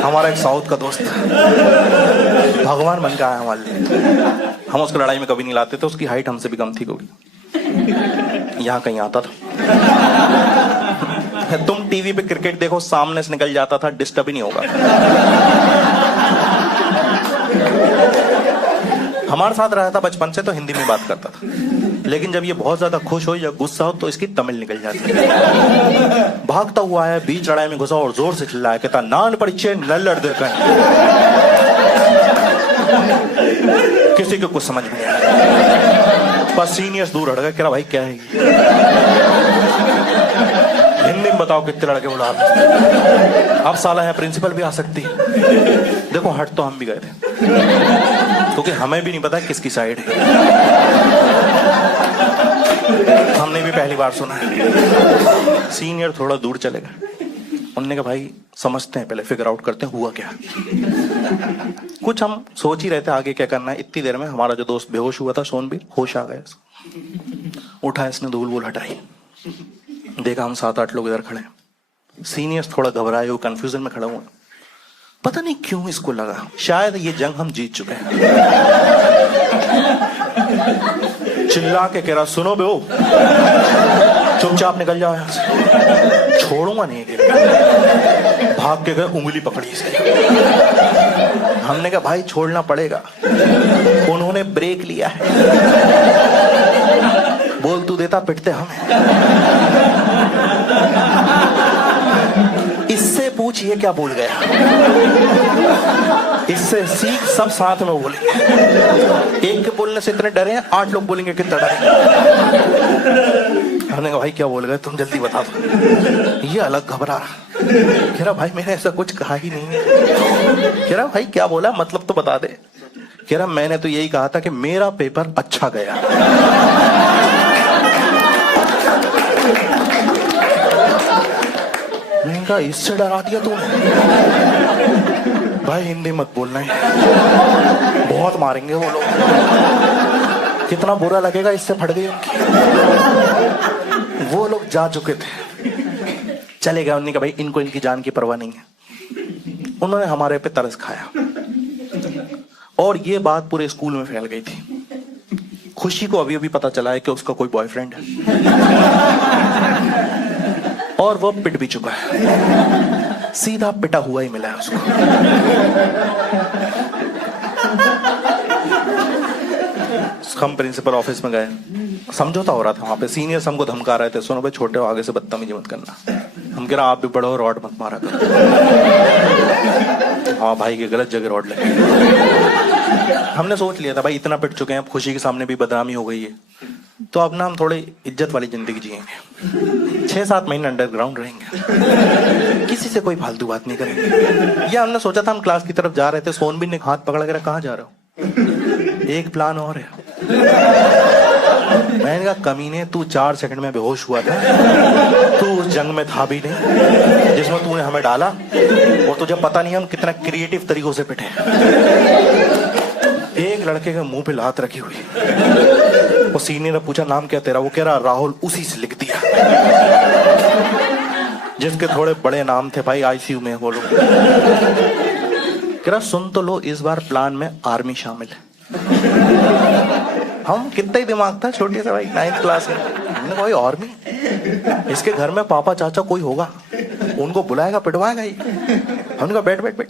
हमारा एक साउथ का दोस्त भगवान बन के आया हमारे लिए। हम उसको लड़ाई में कभी नहीं लाते थे, उसकी हाइट हमसे भी कम थी, क्योंकि यहाँ कहीं आता था। तुम टीवी पे क्रिकेट देखो, सामने से निकल जाता था, डिस्टर्ब ही नहीं होगा। हमारे साथ रहा था बचपन से, तो हिंदी में बात करता था, लेकिन जब ये बहुत ज्यादा खुश हो या गुस्सा हो तो इसकी तमिल निकल जाती है। भागता हुआ आया, बीच लड़ाई में घुसा और जोर से चिल्लाया, कहता नान परिचय लड़ दे। किसी को कुछ समझ में नहीं आया, बस सीनियर्स दूर हट गए। कह रहा भाई क्या है, हिंदी में बताओ कितने लड़के बुला। अब साला है प्रिंसिपल भी आ सकती है। देखो हट तो हम भी गए थे। क्योंकि हमें भी नहीं पता किसकी साइड है, हमने भी पहली बार सुना है। सीनियर थोड़ा दूर चले गए, उन्होंने कहा भाई समझते हैं, पहले फिगर आउट करते हैं हुआ क्या। कुछ हम सोच ही रहे थे आगे क्या करना है, इतनी देर में हमारा जो दोस्त बेहोश हुआ था सोनबीर, होश आ गया, उठा, इसने धूल वूल हटाई, देखा हम 7-8 लोग इधर खड़े हैं। सीनियर्स थोड़ा घबराए हुए कंफ्यूजन में खड़े हुए, पता नहीं क्यों इसको लगा शायद ये जंग हम जीत चुके हैं। चिल्ला के कह रहा सुनो बे, चुपचाप निकल जाओ यहां से, छोड़ूंगा नहीं। भाग के गए, उंगली पकड़ी इसकी। हमने कहा भाई छोड़ना पड़ेगा। उन्होंने ब्रेक लिया है, बोल तू देता पिटते हमें। इससे पूछ ये क्या बोल गया, इससे सीख, सब साथ में बोलेंगे। एक के बोलने से इतने डरे हैं, 8 लोग बोलेंगे कितना डरे। हमने कहा भाई क्या बोल गए तुम, जल्दी बता दो। ये अलग घबरा रहा, कह रहा भाई मैंने ऐसा कुछ कहा ही नहीं है। कह रहा भाई क्या बोला, मतलब तो बता दे। कह रहा मैंने तो यही कहा था कि मेरा पेपर अच्छा गया। मैंने कहा इससे डरा दिया तूने। भाई हिंदी मत बोलना है, बहुत मारेंगे वो लोग, कितना बुरा लगेगा, इससे फट गई उनकी। वो लोग जा चुके थे, चले गए। उन्होंने कहा भाई इनको इनकी जान की परवाह नहीं है। उन्होंने हमारे पे तरस खाया और ये बात पूरे स्कूल में फैल गई थी। खुशी को अभी अभी पता चला है कि उसका कोई बॉयफ्रेंड है और वो पिट भी चुका है, सीधा पिटा हुआ ही मिला है उसको। हम प्रिंसिपल ऑफिस में गए, समझौता हो रहा था वहां पे। सीनियर्स हमको धमका रहे थे, सुनो भाई छोटे हो, आगे से बदतमीजी मत करना। हम कह रहा आप भी बड़ो, रॉड मत मारा करो। हाँ भाई के गलत जगह रॉड लगे। हमने सोच लिया था भाई इतना पिट चुके हैं, अब खुशी के सामने भी बदनामी हो गई है, तो अब ना हम थोड़ी इज्जत वाली जिंदगी जिएंगे। 6-7 महीने अंडरग्राउंड रहेंगे, किसी से कोई फालतू बात नहीं करेंगे। या हमने सोचा था, हम क्लास की तरफ जा रहे थे, सोनबीर ने हाथ पकड़ा कर कहाँ जा रहे हो, एक प्लान और है। मैंने कहा कमीने तू 4 सेकंड में बेहोश हुआ था, तू उस जंग में था भी नहीं जिसमें तूने हमें डाला, और तुझे पता नहीं हम कितना क्रिएटिव तरीकों से पिटे। एक लड़के के मुंह पे लात रखी हुई, वो सीनियर ने पूछा नाम क्या तेरा, वो कह रहा राहुल, उसी से लिख दिया जिसके थोड़े बड़े नाम थे भाई, आईसीयू में वो लोग। कह रहा सुन तो लो, इस बार प्लान में आर्मी शामिल है। हम कितना ही दिमाग था छोटे से भाई, 9th क्लास में। हमने कहा आर्मी, इसके घर में पापा चाचा कोई होगा, उनको बुलाएगा पिटवाएगा ही। हमने कहा बैठ बैठ बैठ,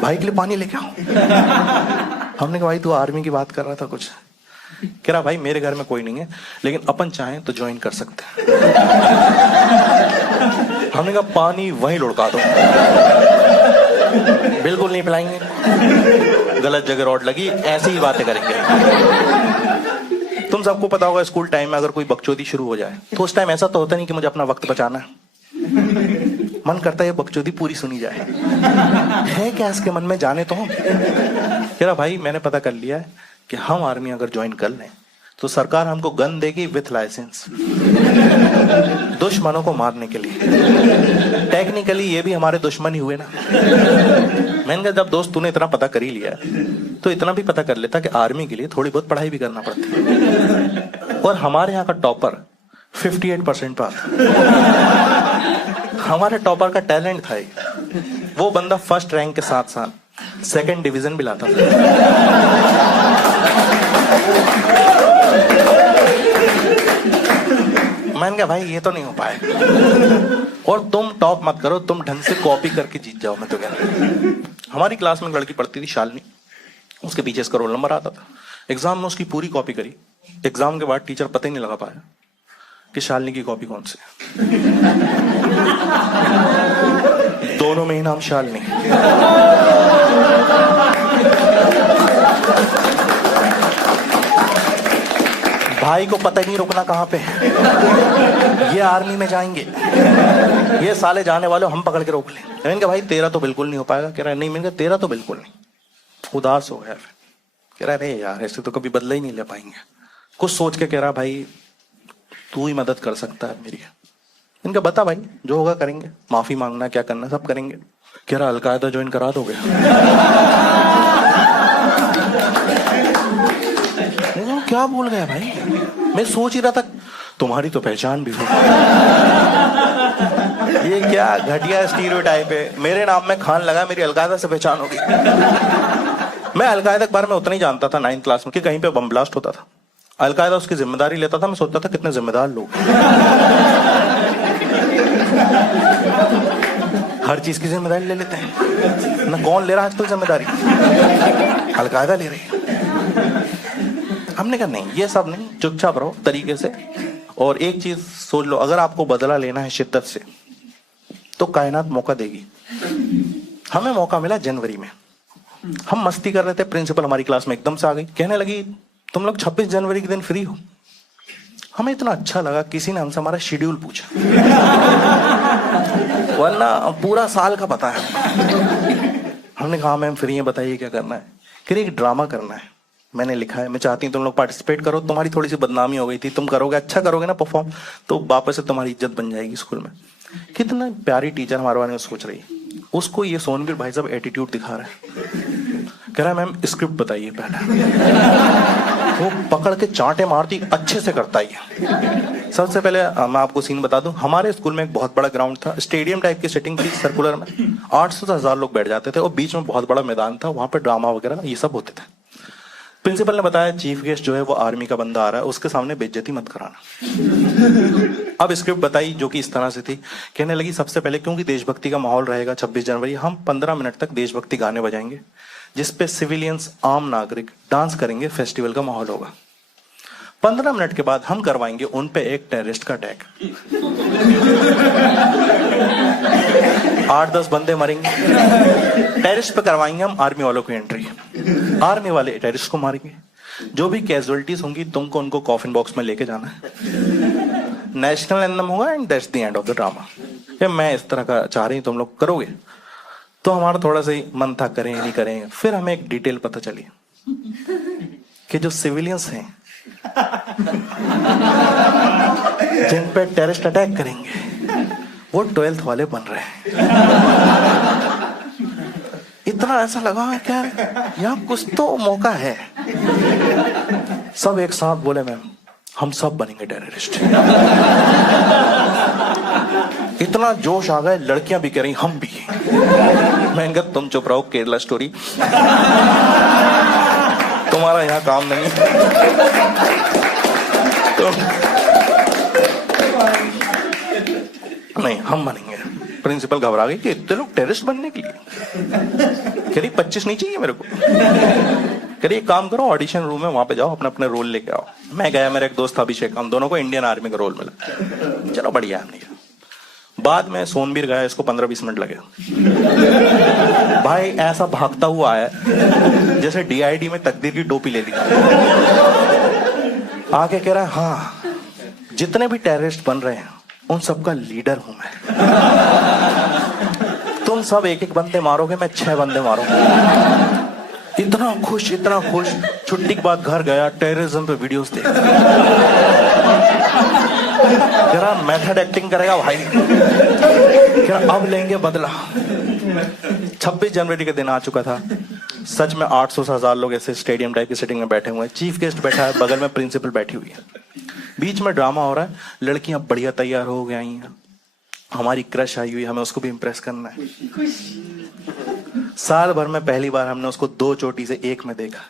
भाई के लिए पानी लेके आओ। हमने कहा भाई तू आर्मी की बात कर रहा था कुछ। कह रहा भाई मेरे घर में कोई नहीं है, लेकिन अपन चाहें तो ज्वाइन कर सकते हैं। हमने कहा पानी वहीं लुढ़का दो, बिल्कुल नहीं पिलाएंगे, गलत जगह रॉड लगी, ऐसी ही बातें करेंगे। तुम सबको पता होगा स्कूल टाइम में अगर कोई बकचोदी शुरू हो जाए तो उस टाइम ऐसा तो होता नहीं कि मुझे अपना वक्त बचाना है, मन करता है ये बकचोदी पूरी सुनी जाए। है क्या इसके मन में, जाने तो हम। कह रहा भाई मैंने पता कर लिया है कि हम आर्मी अगर ज्वाइन कर लें तो सरकार हमको गन देगी विथ लाइसेंस, दुश्मनों को मारने के लिए। टेक्निकली ये भी हमारे दुश्मन ही हुए ना। मैंने कहा जब दोस्त तूने इतना पता कर ही लिया तो इतना भी पता कर लेता कि आर्मी के लिए थोड़ी बहुत पढ़ाई भी करना पड़ती है। और हमारे यहाँ का टॉपर 58% पास, हमारे टॉपर का टैलेंट था। वो बंदा फर्स्ट रैंक के साथ साथ 2nd डिवीजन भी लाता था। मैंने कहा भाई ये तो नहीं हो पाएगा, और तुम टॉप मत करो, तुम ढंग से कॉपी करके जीत जाओ। मैं तो कह रहा, हमारी क्लास में एक लड़की पढ़ती थी शालिनी, उसके पीछे इसका रोल नंबर आता था। एग्जाम में उसकी पूरी कॉपी करी, एग्जाम के बाद टीचर पता ही नहीं लगा पाया कि शालिनी की कॉपी कौन सी है। दोनों में ही नाम शालिनी। भाई को पता ही नहीं रुकना कहां पे है, ये आर्मी में जाएंगे, ये साले जाने वाले हम पकड़ के रोक लें। मैंने कहा भाई तेरा तो बिल्कुल नहीं हो पाएगा। कह रहा नहीं। मैंने कहा तेरा तो बिल्कुल नहीं। उदास हो गया। कह रहा अरे यार ऐसे तो कभी बदला ही नहीं ले पाएंगे। कुछ सोच के कह रहा भाई तू ही मदद कर सकता है मेरी। इनका बता भाई जो होगा करेंगे, माफी मांगना क्या करना सब करेंगे। कह रहा अलकायदा ज्वाइन करा दोगे? क्या बोल गया भाई, मैं सोच ही रहा था तुम्हारी तो पहचान भी हो। ये क्या घटिया स्टीरियोटाइप है, मेरे नाम में खान लगा, मेरी अलकायदा से पहचान होगी। मैं अलकायदा के बारे में उतना ही जानता था 9th क्लास में कि कहीं पे बम ब्लास्ट होता था, अलकायदा उसकी जिम्मेदारी लेता था। मैं सोचता था कितने जिम्मेदार लोग, हर चीज की जिम्मेदारी ले लेते हैं ना। कौन ले रहा है आजकल जिम्मेदारी? अलकायदा ले रही है। हमने कहा नहीं ये सब नहीं, चुपचाप रहो तरीके से। और एक चीज सोच लो, अगर आपको बदला लेना है शिद्दत से तो कायनात मौका देगी। हमें मौका मिला जनवरी में, हम मस्ती कर रहे थे, प्रिंसिपल हमारी क्लास में एकदम से आ गई, कहने लगी तुम लोग 26 जनवरी के दिन फ्री हो। हमें इतना अच्छा लगा, किसी ने हमसे हमारा शेड्यूल पूछा, वरना पूरा साल का पता है। हमने कहा मैम फ्री है बताइए क्या करना है। कह रही एक ड्रामा करना है, मैंने लिखा है, मैं चाहती हूँ तुम लोग पार्टिसिपेट करो। तुम्हारी थोड़ी सी बदनामी हो गई थी, तुम करोगे अच्छा करोगे ना परफॉर्म तो वापस से तुम्हारी इज्जत बन जाएगी स्कूल में। कितना प्यारी टीचर हमारे बारे में सोच रही है। उसको ये सोनवीर भाई साहब एटीट्यूड दिखा रहा है, कह रहा है मैम स्क्रिप्ट बताइए पहले। वो पकड़ के चांटे मारती, अच्छे से करता ही है। सबसे पहले मैं आपको सीन बता दूं, हमारे स्कूल में एक बहुत बड़ा ग्राउंड था, स्टेडियम टाइप की सेटिंग थी सर्कुलर में, 800 से 1000 लोग बैठ जाते थे और बीच में बहुत बड़ा मैदान था, वहां पर ड्रामा वगैरह ये सब होते थे। प्रिंसिपल ने बताया चीफ गेस्ट जो है वो आर्मी का बंदा आ रहा है, उसके सामने बेइज्जती मत कराना। अब स्क्रिप्ट बताई जो कि इस तरह से थी, कहने लगी सबसे पहले क्योंकि देशभक्ति का माहौल रहेगा 26 जनवरी, हम 15 मिनट तक देशभक्ति गाने बजाएंगे जिसपे सिविलियंस आम नागरिक डांस करेंगे, फेस्टिवल का माहौल होगा। 15 मिनट के बाद हम करवाएंगे उन पे एक टेररिस्ट का अटैक। 8-10 बंदे मरेंगे, टेररिस्ट पे करवाएंगे हम आर्मी वालों की एंट्री, आर्मी वाले टेररिस्ट को मारेंगे, जो भी कैजुअलिटीज होंगी तुमको उनको कॉफिन बॉक्स में लेके जाना है, नेशनल एंथम होगा and that's the end of the drama. मैं इस तरह का चाह रही हूं तुम लोग करोगे, तो हमारा थोड़ा सा ही मन था करें नहीं करें। फिर हमें एक डिटेल पता चली कि जो सिविलियंस हैं जिन पे टेररिस्ट अटैक करेंगे वो 12th वाले बन रहे हैं। इतना ऐसा लगा क्या यहाँ कुछ तो मौका है। सब एक साथ बोले मैम हम सब बनेंगे टेररिस्ट। इतना जोश आ गए, लड़कियां भी कह रही हम भी। मैं कहा तुम चुप रहो, केरला स्टोरी तुम्हारा यहाँ काम नहीं। तो नहीं हम बनेंगे। प्रिंसिपल घबरा गई कि इतने लोग टेररिस्ट बनने के लिए। कह रही 25 नहीं चाहिए मेरे को। कह रही एक काम करो ऑडिशन रूम है वहां पे जाओ, अपने अपने रोल लेके आओ। मैं गया, मेरा एक दोस्त था अभिषेक, हम दोनों को इंडियन आर्मी का रोल मिला। चलो बढ़िया हमने किया। बाद में सोनबीर गया, इसको 15-20 मिनट लगे। भाई ऐसा भागता हुआ आया जैसे DID में तकदीर की टोपी ले ली। आके कह रहा है हाँ जितने भी टेररिस्ट बन रहे हैं उन सबका लीडर हूं मैं। तुम सब एक एक बंदे मारोगे, मैं 6 बंदे मारूंगा। इतना खुश इतना खुश। छुट्टी के बाद घर गया, टेररिज्म पे वीडियोस देख। जरा मेथड एक्टिंग करेगा भाई, क्या अब लेंगे बदला। 26 जनवरी के दिन आ चुका था, सच में 800 से 1000 लोग ऐसे स्टेडियम टाइप की सेटिंग में बैठे हुए हैं। चीफ गेस्ट बैठा है, बगल में प्रिंसिपल बैठी हुई है, बीच में ड्रामा हो रहा है। लड़कियां बढ़िया तैयार हो गई हैं, हमारी क्रश आई हुई, हमें उसको भी इम्प्रेस करना है। साल भर में पहली बार हमने उसको 2 चोटी से 1 में देखा।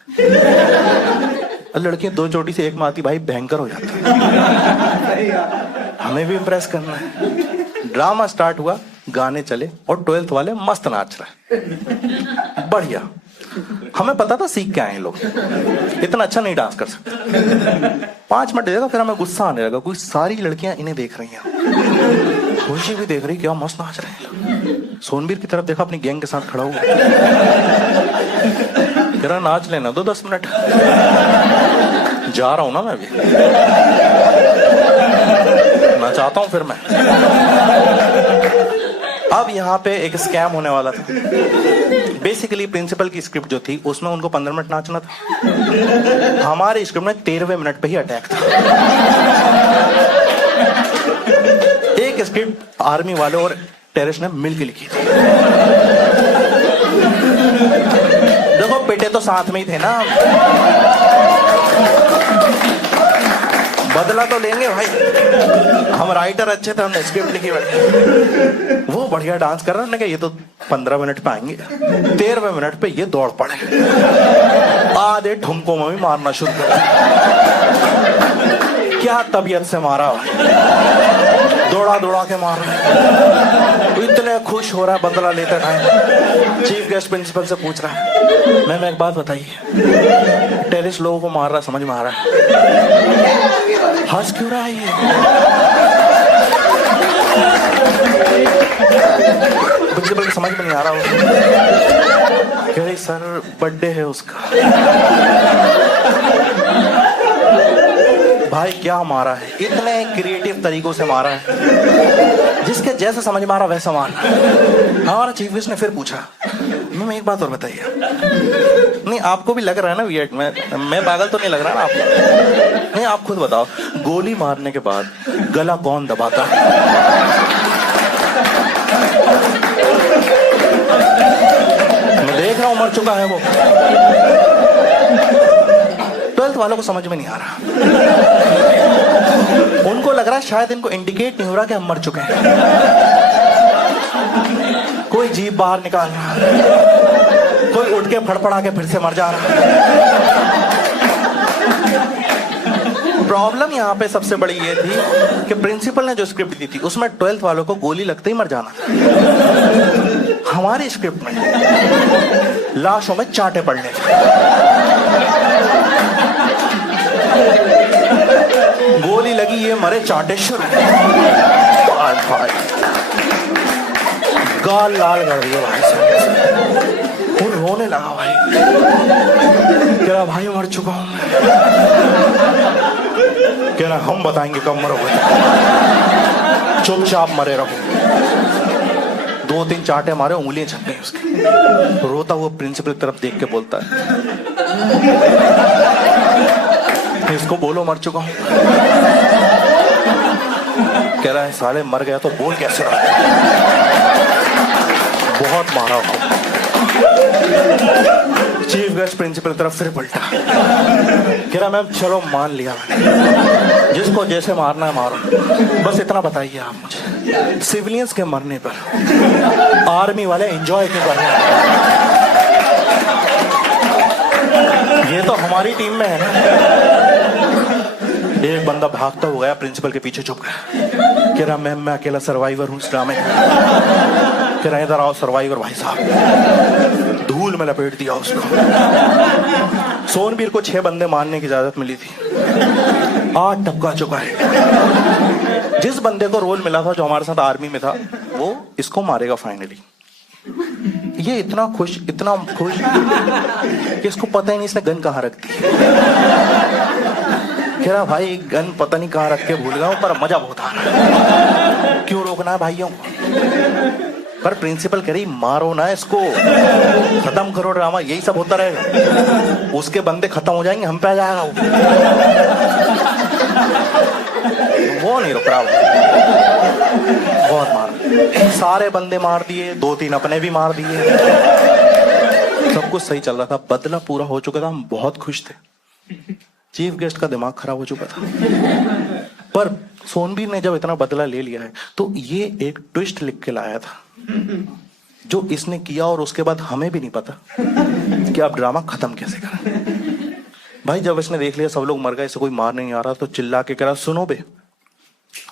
लड़कियां 2 चोटी से 1 में आती भाई भयंकर हो जाती, हमें भी इम्प्रेस करना है। ड्रामा स्टार्ट हुआ, गाने चले और 12th वाले मस्त नाच रहे, बढ़िया। हमें पता था सीख के आए हैं लोग, इतना अच्छा नहीं डांस कर सकते। 5 मिनट देखा, फिर हमें गुस्सा आने लगा, कोई सारी लड़कियां इन्हें देख रही हैं, खुशी भी देख रही, क्या मस्त नाच रहे हैं। सोनबीर की तरफ देखा, अपनी गैंग के साथ खड़ा हुआ, जरा नाच लेना दो 10 मिनट, जा रहा हूं ना मैं भी, नचाता हूं फिर मैं। अब यहाँ पे एक स्कैम होने वाला था। बेसिकली प्रिंसिपल की स्क्रिप्ट जो थी उसमें उनको 15 मिनट नाचना था, हमारे स्क्रिप्ट में 13वें मिनट पे ही अटैक था। एक स्क्रिप्ट आर्मी वालों और टेररिस्ट ने मिलकर लिखी थी। देखो पेटे तो साथ में ही थे ना, बदला तो लेंगे भाई। हम राइटर अच्छे थे, हमने स्क्रिप्ट लिखी बढ़िया, वो बढ़िया डांस कर रहा है। ये तो 15 मिनट पे आएंगे, 13वें मिनट पे ये दौड़ पड़े, आधे ठुमकों में भी मारना शुरू कर। क्या तबीयत से मारा, दौड़ा दौड़ा के मार रहा है, इतने खुश हो रहा है बदला लेते टाइम। चीफ गेस्ट प्रिंसिपल से पूछ रहा है, मैम एक बात बताइए, टेररिस्ट लोगों को मार रहा समझ में आ रहा है, हंस क्यों रहा है ये? प्रिंसिपल को समझ में नहीं आ रहा, कह रही सर बर्थडे है उसका। भाई क्या मारा है, इतने क्रिएटिव तरीकों से मारा है, जिसके जैसे समझ में आ रहा वैसा मारा। हमारा चीफ गेस्ट ने फिर पूछा, मैम एक बात और बताइए, नहीं आपको भी लग रहा है ना वियर्ड, मैं पागल तो नहीं लग रहा ना आपको? नहीं आप खुद बताओ, गोली मारने के बाद गला कौन दबाता है? मैं देख रहा हूं मर चुका है वो। 12th वालों को समझ में नहीं आ रहा, उनको लग रहा है शायद इनको इंडिकेट नहीं हो रहा कि हम मर चुके हैं। कोई जीभ बाहर निकाल रहा, कोई उठ के फड़फड़ा के फिर से मर जा रहा। प्रॉब्लम यहाँ पे सबसे बड़ी ये थी कि प्रिंसिपल ने जो स्क्रिप्ट दी थी उसमें 12th वालों को गोली लगते ही मर जाना था। हमारी स्क्रिप्ट में लाशों में चांटे पड़ने थे। गोली लगी ये मरे, चांटे शुरू। गाल लाल कर दिया भाई साहब, वो रोने लगा भाई, कह रहा भाई मर चुका हूं मैं। कह रहा हम बताएंगे कब मरोगे, चुपचाप मरे रहो। 2-3 चांटे मारे, उंगलियां छप गई उसकी। रोता हुआ प्रिंसिपल की तरफ देख के बोलता है, इसको बोलो मर चुका हूं। कह रहा है साले मर गया तो बोल कैसे रहा है? बहुत मारा उसको। चीफ गेस्ट प्रिंसिपल की तरफ फिर पलटा, कह रहा मैम चलो मान लिया मैंने, जिसको जैसे मारना है मारो, बस इतना बताइए आप मुझे, सिविलियंस के मरने पर आर्मी वाले एंजॉय क्यों कर रहे हैं? ये तो हमारी टीम में है ना। एक बंदा भागता हुआ गया, प्रिंसिपल के पीछे छुप गया, कह रहा मैम मैं अकेला सर्वाइवर हूँ इस ड्रामे का। कह रहा इधर आओ सर्वाइवर भाई साहब, धूल में लपेट दिया उसको। सोनबीर को 6 बंदे मारने की इजाजत मिली थी, 8 टपका चुका है। जिस बंदे को रोल मिला था जो हमारे साथ आर्मी में था, वो इसको मारेगा फाइनली। ये इतना खुश कि इसको पता ही नहीं इसने गन कहाँ रख दी। कह रहा भाई गन पता नहीं कहाँ रख के भूल गया हूं, पर मजा बहुत आ रहा है। क्यों रोकना है भाइयों को? पर प्रिंसिपल कह रही मारो ना इसको, खत्म करो ड्रामा, यही सब होता रहेगा। उसके बंदे खत्म हो जाएंगे, हम पे आ जाएगा वो नहीं रुक रहा। बहुत मार, सारे बंदे मार दिए, 2-3 अपने भी मार दिए, सब कुछ सही चल रहा था, बदला पूरा हो चुका था, हम बहुत खुश थे। चीफ गेस्ट का दिमाग खराब हो चुका था। पर सोनबीर ने जब इतना बदला ले लिया है तो ये एक ट्विस्ट लिख के लाया था जो इसने किया, और उसके बाद हमें भी नहीं पता कि अब ड्रामा खत्म कैसे करें। भाई जब इसने देख लिया सब लोग मर गए, इसे कोई मार नहीं आ रहा, तो चिल्ला के कहा सुनो बे,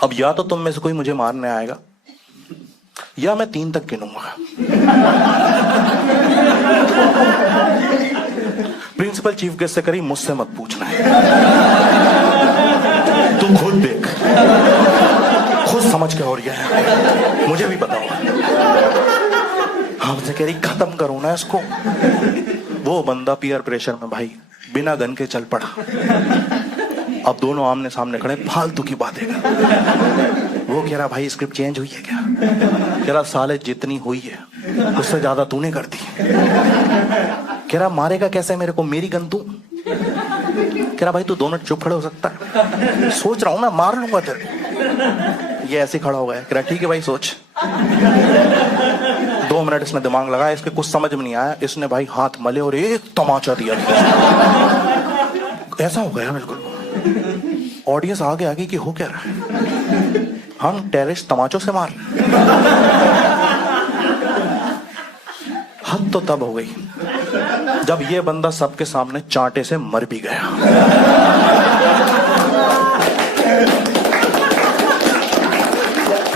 अब या तो तुम में से कोई मुझे मारने आएगा या मैं 3 तक गिनूंगा। प्रिंसिपल चीफ गेस्ट से करी मुझसे मत पूछना है, तू खुद देख, खुद समझ के हो रही है, मुझे भी पता होगा। हमसे कह रही खत्म करो ना इसको। वो बंदा पीयर प्रेशर में भाई बिना गन के चल पड़ा। अब दोनों आमने सामने खड़े, फालतू की बातें कर। वो कह रहा भाई स्क्रिप्ट चेंज हुई है क्या? कह रहा साले जितनी हुई है उससे ज्यादा तूने कर दी। कह रहा मारेगा कैसे मेरे को, मेरी गन तू? कह रहा भाई तू 2 मिनट चुप खड़े हो सकता है? सोच रहा हूं ना, मार लूंगा तेरे। ये ऐसे खड़ा हो गया। कह रहा ठीक है भाई सोच। 2 मिनट इसने दिमाग लगाया, इसके कुछ समझ में नहीं आया। इसने भाई हाथ मले और एक तमाचा दिया। ऐसा हो गया बिल्कुल। ऑडियंस आगे आ गई कि हो क्या रहा है, हम टेररिस्ट तमाचों से मार। हद तो तब हो गई जब ये बंदा सबके सामने चांटे से मर भी गया।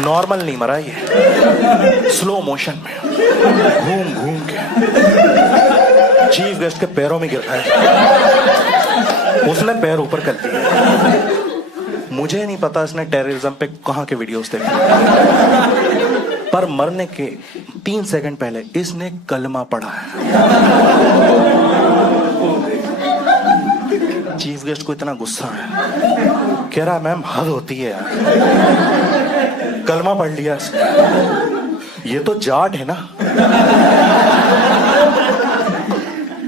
नॉर्मल नहीं मरा ये, स्लो मोशन में घूम घूम के चीफ गेस्ट के पैरों में गिर गया। उसने पैर ऊपर कर दिए। मुझे नहीं पता इसने टेररिज्म पे कहां के वीडियोस देखे, पर मरने के 3 सेकंड पहले इसने कलमा पढ़ा है। चीफ गेस्ट को इतना गुस्सा है, कह रहा मैम हद होती है यार, कलमा पढ़ लिया इसने। ये तो जाट है ना,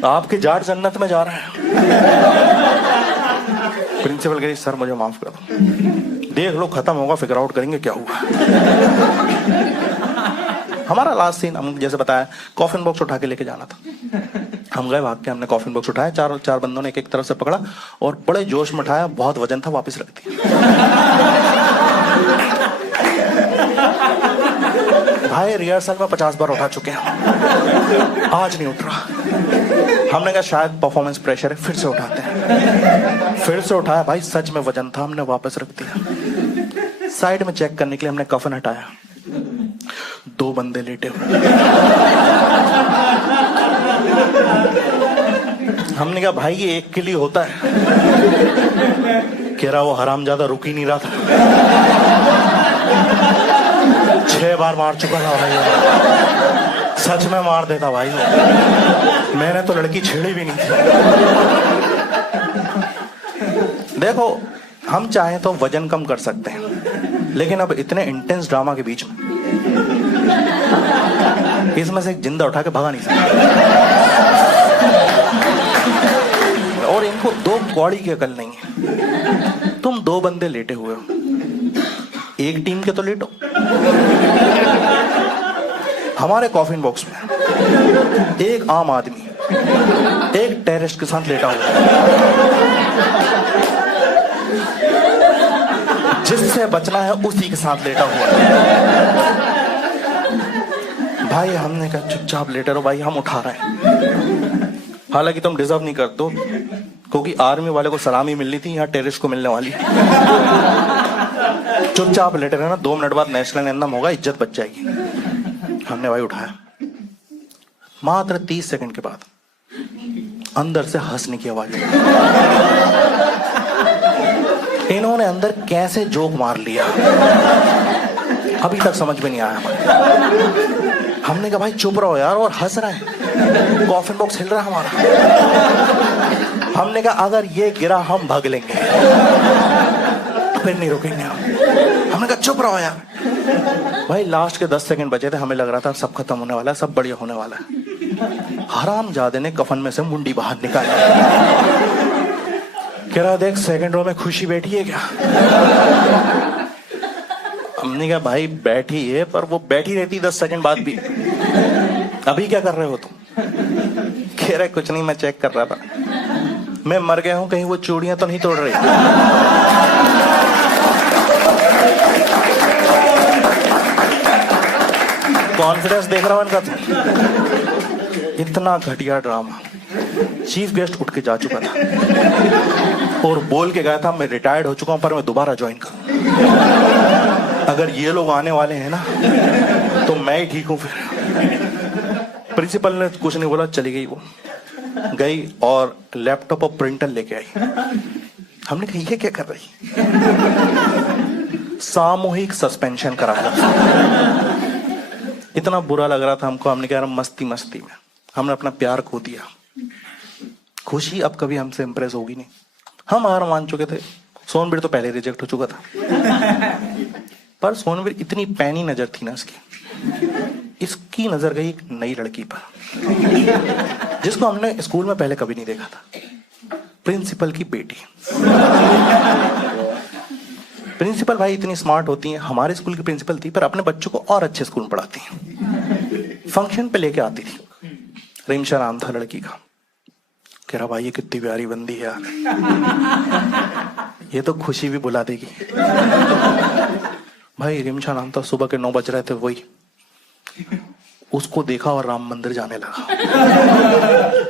आपके जाट जन्नत में जा रहा है। प्रिंसिपल कह रही सर मुझे माफ कर दो, देख लो खत्म होगा फिगर आउट करेंगे क्या हुआ। हमारा लास्ट सीन, हम जैसे बताया कॉफिन बॉक्स उठा के लेके जाना था। हम गए भाग के, हमने कॉफिन बॉक्स उठाया, चार बंदों ने एक तरफ से पकड़ा और बड़े जोश में उठाया, बहुत वजन था, वापस रख दिया। भाई रिहर्सल में 50 बार उठा चुके हैं, आज नहीं उठ रहा। हमने कहा शायद परफॉर्मेंस प्रेशर है, फिर से उठाते हैं। फिर से उठाया, भाई सच में वजन था, हमने वापस रख दिया। साइड में चेक करने के लिए हमने कफन हटाया, 2 बंदे लेटे हुए। हमने कहा भाई ये एक के लिए होता है। कह रहा वो हरामजादा रुक ही नहीं रहा था, 6 बार मार चुका था भाई, सच में मार देता भाई। मैंने तो लड़की छेड़ी भी नहीं थी। देखो हम चाहें तो वजन कम कर सकते हैं, लेकिन अब इतने इंटेंस ड्रामा के बीच में इसमें से एक जिंदा उठा के भगा नहीं सकते। और इनको 2 कौड़ी की अकल नहीं है। तुम 2 बंदे लेटे हुए हो, एक टीम के तो लेटो। हमारे कॉफिन बॉक्स में एक आम आदमी एक टेररिस्ट के साथ लेटा हुआ, जिससे बचना है उसी के साथ लेटा हुआ। भाई हमने कहा चुपचाप लेटे रहो भाई, हम उठा रहे हैं। हालांकि तुम डिजर्व नहीं करते, क्योंकि आर्मी वाले को सलामी मिलनी थी, यहाँ टेररिस्ट को मिलने वाली। चुपचाप लेटे रहना, 2 मिनट बाद नेशनल एंथम होगा, इज्जत बच जाएगी। हमने भाई उठाया, मात्र 30 सेकंड के बाद अंदर से हंसने की आवाज। इन्होंने अंदर कैसे जोक मार लिया अभी तक समझ में नहीं आया हमें। हमने कहा भाई चुप रहो यार, और हंस रहे हैं, कॉफिन बॉक्स हिल रहा है हमारा। हमने कहा अगर ये गिरा हम भाग लेंगे, फिर नहीं रुकेंगे हम। हमने कहा चुप रहो यार। भाई लास्ट के 10 सेकंड बचे थे, हमें लग रहा था सब खत्म होने वाला है, सब बढ़िया होने वाला है। हरामजादे ने कफन में से मुंडी बाहर निकाली, कह रहा देख सेकंड रो में खुशी बैठी है क्या? हमने कहा भाई बैठी है, पर वो बैठी रहती 10 सेकंड बाद भी। अभी क्या कर रहे हो तुम? कह रहे कुछ नहीं, मैं चेक कर रहा था, मैं मर गया हूं, कहीं वो चूड़ियां तो नहीं तोड़ रही। कॉन्फिडेंस देख रहा हूं इनका तो। इतना घटिया ड्रामा। चीफ गेस्ट उठ के जा चुका था और बोल के गया था मैं रिटायर्ड हो चुका हूं, पर मैं दोबारा ज्वाइन करूं। अगर ये लोग आने वाले हैं ना तो मैं ही ठीक हूं। फिर प्रिंसिपल ने कुछ नहीं बोला, चली गई। वो गई और लैपटॉप और प्रिंटर लेके आई। हमने कहा ये क्या कर रही? सामूहिक सस्पेंशन करा था। इतना बुरा लग रहा था हमको। हमने कहा मस्ती मस्ती में हमने अपना प्यार खो दिया। खुशी अब कभी हमसे इंप्रेस होगी नहीं। हम हार मान चुके थे। सोनबीर तो पहले रिजेक्ट हो चुका था। पर सोनवीर इतनी पैनी नजर थी ना इसकी नजर गई एक नई लड़की पर जिसको हमने स्कूल में पहले कभी नहीं देखा था। प्रिंसिपल की बेटी। प्रिंसिपल भाई इतनी स्मार्ट होती हैं, हमारे स्कूल की प्रिंसिपल थी पर अपने बच्चों को और अच्छे स्कूल में पढ़ाती हैं। फंक्शन पे लेके आती थी। रिमशा नाम था लड़की का। कह रहा भाई ये कितनी प्यारी बंदी है यार, ये तो खुशी भी बुला देगी। भाई रिमशा नाम था, सुबह के 9 बज रहे थे, वही उसको देखा और राम मंदिर जाने लगा।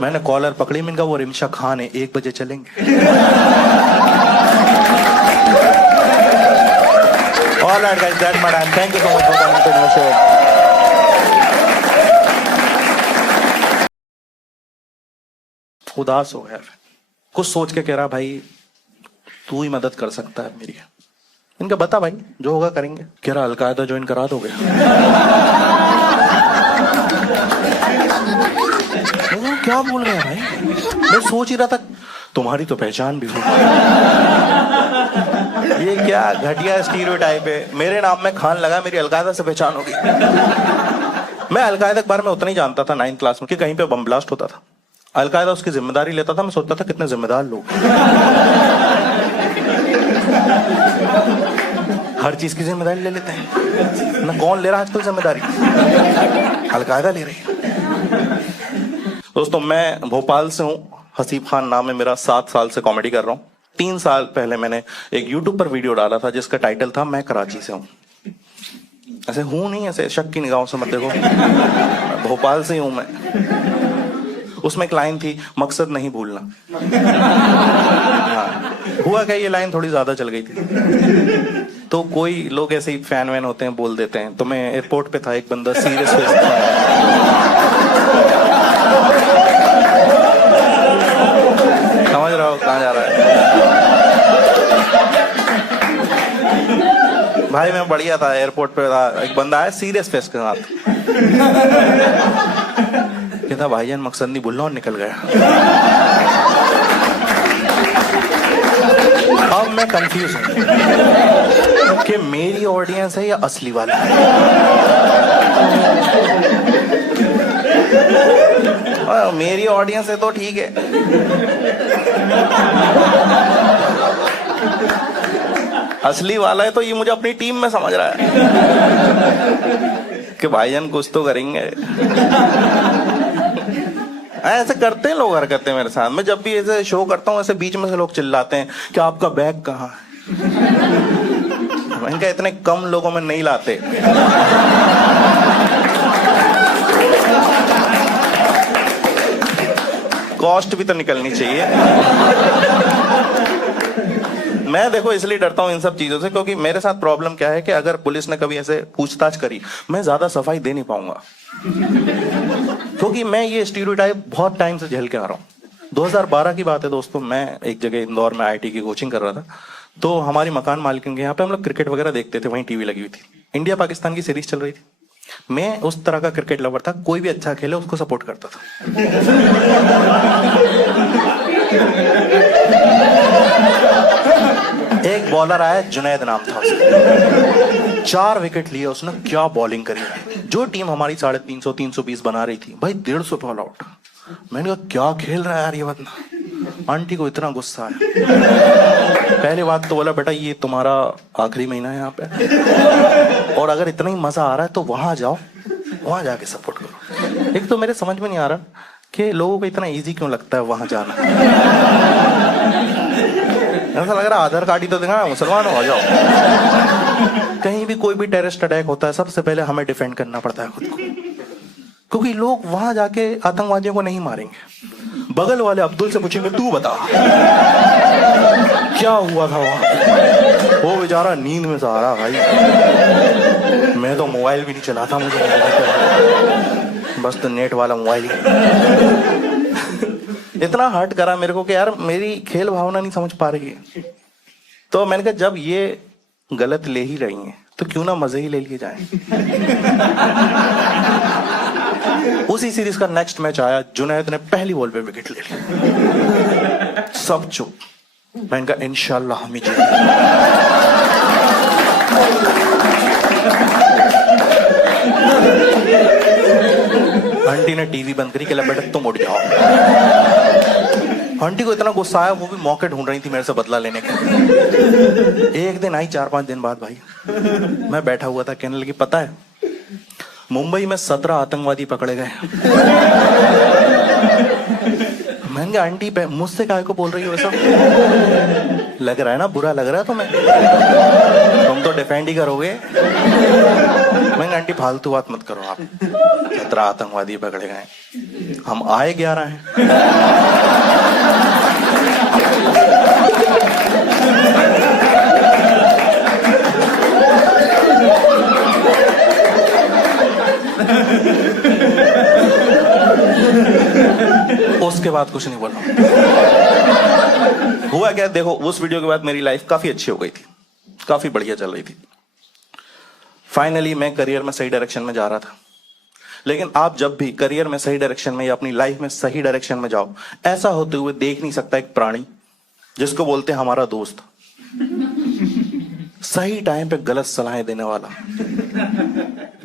मैंने कॉलर पकड़ी, मैंने कहा वो रिमशा खान है, 1 बजे चलेंगे। All right guys, that's my time. Thank you so much for coming to my show. उदास हो गया, कुछ सोच के कह रहा भाई तू ही मदद कर सकता है मेरी। इनका बता भाई जो होगा करेंगे। कह रहा अलकायदा ज्वाइन करा दोगे? क्या बोल रहे हैं भाई? मैं सोच ही रहा था तुम्हारी तो पहचान भी होगी। ये क्या घटिया स्टीरियोटाइप है। मेरे नाम में खान लगा, मेरी अलकायदा से पहचान होगी। मैं अलकायदा के बारे में उतना ही जानता था 9th क्लास में कि कहीं पे बम ब्लास्ट होता था, अलकायदा उसकी जिम्मेदारी लेता था। मैं सोचता था कितने जिम्मेदार लोग, हर चीज की जिम्मेदारी ले लेते हैं ना। कौन ले रहा है आजकल जिम्मेदारी? अलकायदा ले रही है। दोस्तों मैं भोपाल से हूँ, हसीब खान नाम है मेरा, 7 साल से कॉमेडी कर रहा हूँ। 3 साल पहले मैंने एक यूट्यूब पर वीडियो डाला था जिसका टाइटल था मैं कराची से हूँ। ऐसे हूँ नहीं, ऐसे शक की निगाहों से मत देखो, भोपाल से ही हूँ मैं। उसमें एक लाइन थी, मकसद नहीं भूलना। हाँ, हुआ क्या, ये लाइन थोड़ी ज्यादा चल गई थी तो कोई लोग ऐसे ही फैन वैन होते हैं, बोल देते हैं। तो मैं एयरपोर्ट पे था, एक बंदा सीरियस फेस था, समझ रहा हो कहाँ जा रहा है भाई। मैं बढ़िया था, एयरपोर्ट पे था, एक बंदा आया सीरियस फेस के साथ, कहता भाईजान मकसद नहीं भूलना, और निकल गया। अब मैं कंफ्यूज हूं कि मेरी ऑडियंस है या असली वाला। मेरी ऑडियंस है तो ठीक है, असली वाला है तो ये मुझे अपनी टीम में समझ रहा है कि भाईजान कुछ तो करेंगे। ऐसे करते हैं लोग, हरकतें मेरे साथ। मैं जब भी ऐसे शो करता हूँ, ऐसे बीच में से लोग चिल्लाते हैं कि आपका बैग कहाँ है। इनका इतने कम लोगों में नहीं लाते। कॉस्ट भी तो निकलनी चाहिए। मैं देखो इसलिए डरता हूँ इन सब चीजों से, क्योंकि मेरे साथ प्रॉब्लम क्या है कि अगर पुलिस ने कभी ऐसे पूछताछ करी, मैं ज्यादा सफाई दे नहीं पाऊंगा, क्योंकि मैं ये स्टीरियोटाइप बहुत टाइम से झेल के आ रहा हूँ। 2012 की बात है दोस्तों, मैं एक जगह इंदौर में आईटी की कोचिंग कर रहा था। तो हमारी मकान मालिकिन के यहाँ पे हम लोग क्रिकेट वगैरह देखते थे, वहीं टीवी लगी हुई थी, इंडिया पाकिस्तान की सीरीज चल रही थी। मैं उस तरह का क्रिकेट लवर था, कोई भी अच्छा खेले उसको सपोर्ट करता था। एक बॉलर आया, जुनैद नाम था उसका, 4 विकेट लिए उसने, क्या बॉलिंग करी। जो टीम हमारी 350 320 बना रही थी, भाई 150 पे ऑल आउट। मैंने कहा क्या खेल रहा है यार ये बंदा। आंटी को इतना गुस्सा आया। पहली बात तो बोला बेटा ये तुम्हारा आखिरी महीना है यहाँ पे, और अगर इतना ही मजा आ रहा है तो वहां जाओ, वहां जाके सपोर्ट करो। एक तो मेरे समझ में नहीं आ रहा कि लोगों को इतना इजी क्यों लगता है वहां जाना। ऐसा लग रहा है आधार कार्ड ही तो दिखा, मुसलमान हो जाओ। कहीं भी कोई भी टेररिस्ट अटैक होता है, सबसे पहले हमें डिफेंड करना पड़ता है खुद को, क्योंकि लोग वहां जाके आतंकवादियों को नहीं मारेंगे। बगल वाले अब्दुल से पूछेंगे तू बता क्या हुआ था वहां। वो बेचारा नींद में सहारा भाई, मैं तो मोबाइल भी नहीं चलाता, मुझे बस तो नेट वाला मोबाइल ही। इतना हर्ट करा मेरे को कि यार मेरी खेल भावना नहीं समझ पा रही है। तो मैंने कहा जब ये गलत ले ही रही हैं तो क्यों ना मजे ही ले लिए जाए। उसी सीरीज का नेक्स्ट मैच आया, जुनैद ने पहली बॉल पे विकेट ले ली, सब चुप। मैंने कहा इंशाल्लाह हम ही जीतेंगे। आंटी ने टीवी बंद करी, कहला बेटा तुम उठ जाओ। आंटी को इतना गुस्सा आया, वो भी मौके ढूंढ रही थी मेरे से बदला लेने का। एक दिन आई, 4-5 दिन बाद भाई मैं बैठा हुआ था, कहने लगी पता है मुंबई में 17 आतंकवादी पकड़े गए। मैंने कहा आंटी मुझसे काहे को बोल रही हो ऐसा? लग रहा है ना, बुरा लग रहा है तुम्हें? तुम तो डिफेंड ही करोगे। मैंने कहा आंटी फालतू बात मत करो आप, 17 आतंकवादी पकड़े गए, हम आए 11 हैं। उसके बाद कुछ नहीं बोला। हुआ क्या, देखो उस वीडियो के बाद मेरी लाइफ काफी अच्छी हो गई थी, काफी बढ़िया चल रही थी। फाइनली मैं करियर में सही डायरेक्शन में जा रहा था। लेकिन आप जब भी करियर में सही डायरेक्शन में या अपनी लाइफ में सही डायरेक्शन में जाओ, ऐसा होते हुए देख नहीं सकता एक प्राणी जिसको बोलते हैं हमारा दोस्त, सही टाइम पे गलत सलाहें देने वाला।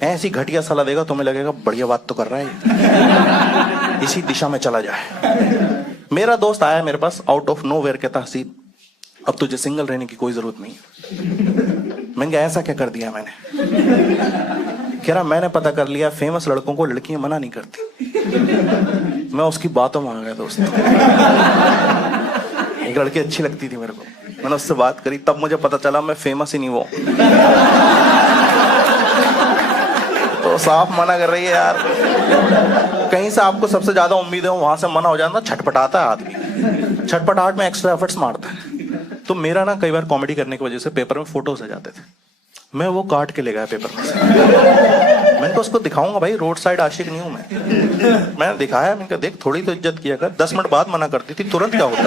ऐसी घटिया सलाह देगा तुम्हें लगेगा बढ़िया बात तो कर रहा है, इसी दिशा में चला जाए। मेरा दोस्त आया मेरे पास आउट ऑफ नोवेयर, कहता हसीब अब तुझे सिंगल रहने की कोई जरूरत नहीं। मैंने कहा ऐसा क्या कर दिया मैंने? कह रहा मैंने पता कर लिया फेमस लड़कों को लड़कियां मना नहीं करती। मैं उसकी बातों में आ गया दोस्त। एक लड़की अच्छी लगती थी मेरे को, मैंने उससे बात करी, तब मुझे पता चला मैं फेमस ही नहीं वो तो साफ मना कर रही है यार। कहीं से आपको सबसे ज्यादा उम्मीद है वहां से मना हो जाता, छटपटाता है आदमी, छटपटाहट में एक्स्ट्रा एफर्ट्स मारता है। तो मेरा ना कई बार कॉमेडी करने की वजह से पेपर में फोटोज आ जाते थे, मैं वो काट के ले गया पेपर में से। मैंने तो उसको दिखाऊंगा भाई, रोड साइड आशिक नहीं हूं मैंने दिखाया, मैंने कहा देख थोड़ी तो इज्जत किया कर, 10 मिनट बाद मना करती थी, तुरंत क्या होता?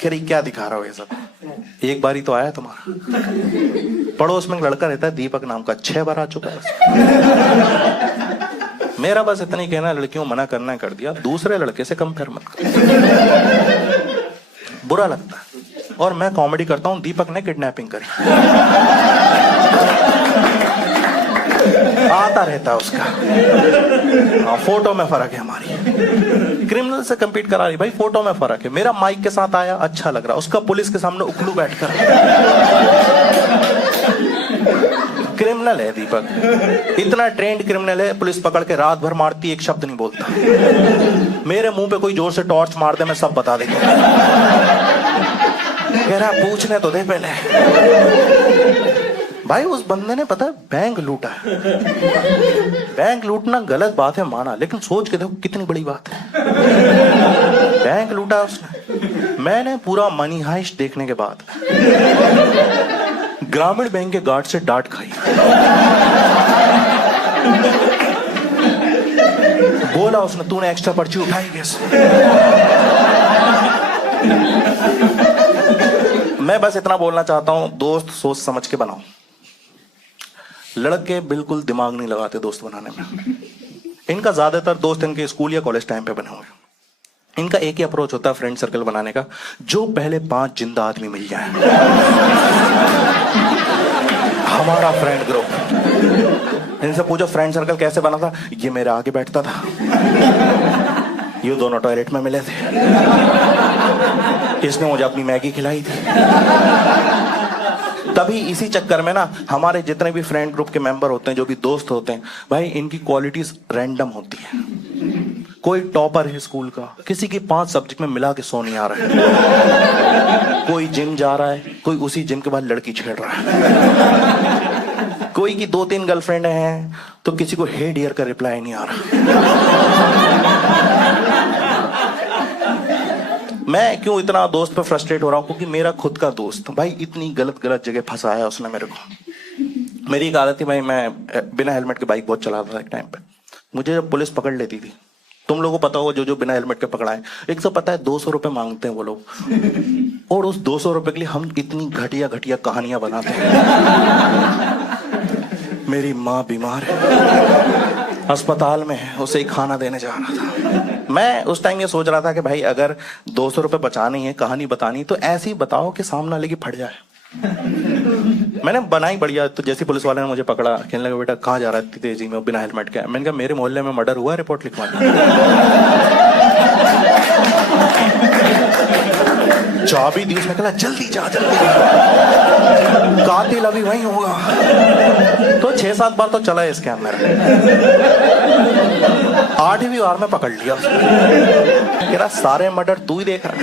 कह रही क्या दिखा रहा हो ये सब, एक बार ही तो आया तुम्हारा। पड़ोस में एक लड़का रहता है दीपक नाम का, 6 बार आ चुका है। मेरा बस इतना ही कहना, लड़कियों मना करना कर दिया, दूसरे लड़के से कंपेयर मत कर, बुरा लगता है। और मैं कॉमेडी करता हूं, दीपक ने किडनैपिंग करी, आता रहता है उसका। फोटो में फर्क है हमारी, क्रिमिनल से compete करा रही भाई, फोटो में फर्क है। मेरा माइक के साथ आया अच्छा लग रहा, उसका पुलिस के सामने उखलू बैठकर। क्रिमिनल है दीपक, इतना ट्रेंड क्रिमिनल है, पुलिस पकड़ के रात भर मारती, एक शब्द नहीं बोलता। मेरे मुंह पे कोई जोर से टॉर्च मार दे, मैं सब बता देता। कह रहा पूछने तो दे पहले। भाई उस बंदे ने पता है बैंक लूटा है। बैंक लूटना गलत बात है माना, लेकिन सोच के देखो कितनी बड़ी बात है। बैंक लूटा उसने। मैंने पूरा मनी हाइस्ट देखने के बाद ग्रामीण बैंक के गार्ड से डांट खाई। बोला उसने तूने एक्स्ट्रा पर्ची उठाई कैसे? मैं बस इतना बोलना चाहता हूं, दोस्त सोच समझ के बनाओ। लड़के बिल्कुल दिमाग नहीं लगाते दोस्त बनाने में। इनका ज्यादातर दोस्त इनके स्कूल या कॉलेज टाइम पे बने हुए। इनका एक ही अप्रोच होता है फ्रेंड सर्कल बनाने का, जो पहले 5 जिंदा आदमी मिल जाए। हमारा फ्रेंड ग्रुप। इनसे पूछो फ्रेंड सर्कल कैसे बना था, ये मेरे आगे बैठता था, ये दोनों टॉयलेट में मिले थे, इसने मुझे अपनी मैगी खिलाई थी। तभी इसी चक्कर में ना हमारे जितने भी फ्रेंड ग्रुप के मेंबर होते हैं, जो भी दोस्त होते हैं भाई, इनकी क्वालिटीज रैंडम होती है। कोई टॉपर है स्कूल का, किसी की 5 सब्जेक्ट में मिला के 100 नहीं आ रहा है। कोई जिम जा रहा है, कोई उसी जिम के बाद लड़की छेड़ रहा है। कोई की 2-3 गर्लफ्रेंड हैं तो किसी को हे डियर का रिप्लाई नहीं आ रहा। मैं क्यों इतना दोस्त पे फ्रस्ट्रेट हो रहा हूं? क्योंकि मेरा खुद का दोस्त भाई इतनी गलत जगह फंसाया उसने मेरे को। मेरी एक आदत थी भाई, मैं बिना हेलमेट के बाइक बहुत चलाता था एक टाइम पे। मुझे जब पुलिस पकड़ लेती थी, तुम लोगों को पता होगा जो जो बिना हेलमेट के पकड़ाए, एक तो पता है 200 रुपए मांगते हैं वो लोग, और उस 200 रुपए के लिए हम इतनी घटिया घटिया कहानियां बनाते हैं। मेरी माँ बीमार है, अस्पताल में है, उसे खाना देने जा रहा था। मैं उस टाइम ये सोच रहा था कि भाई अगर 200 रुपए बचानी है, कहानी बतानी, तो ऐसी बताओ कि सामने वाले की फट जाए। मैंने बनाई बढ़िया, तो जैसे पुलिस वाले ने मुझे पकड़ा, कहने लगा बेटा कहाँ जा रहा है इतनी तेजी में बिना हेलमेट के? मैंने कहा मेरे मोहल्ले में मर्डर हुआ, रिपोर्ट लिखवानी। चाबी दी उसने, कहा जल्दी जा जल्दी जा, कातिल अभी वहीं होगा। तो 6-7 बार तो चला है स्कैम मेरा। 8वीं बार में पकड़ लिया उसने, कह रहा सारे मर्डर तू ही देख रहा है,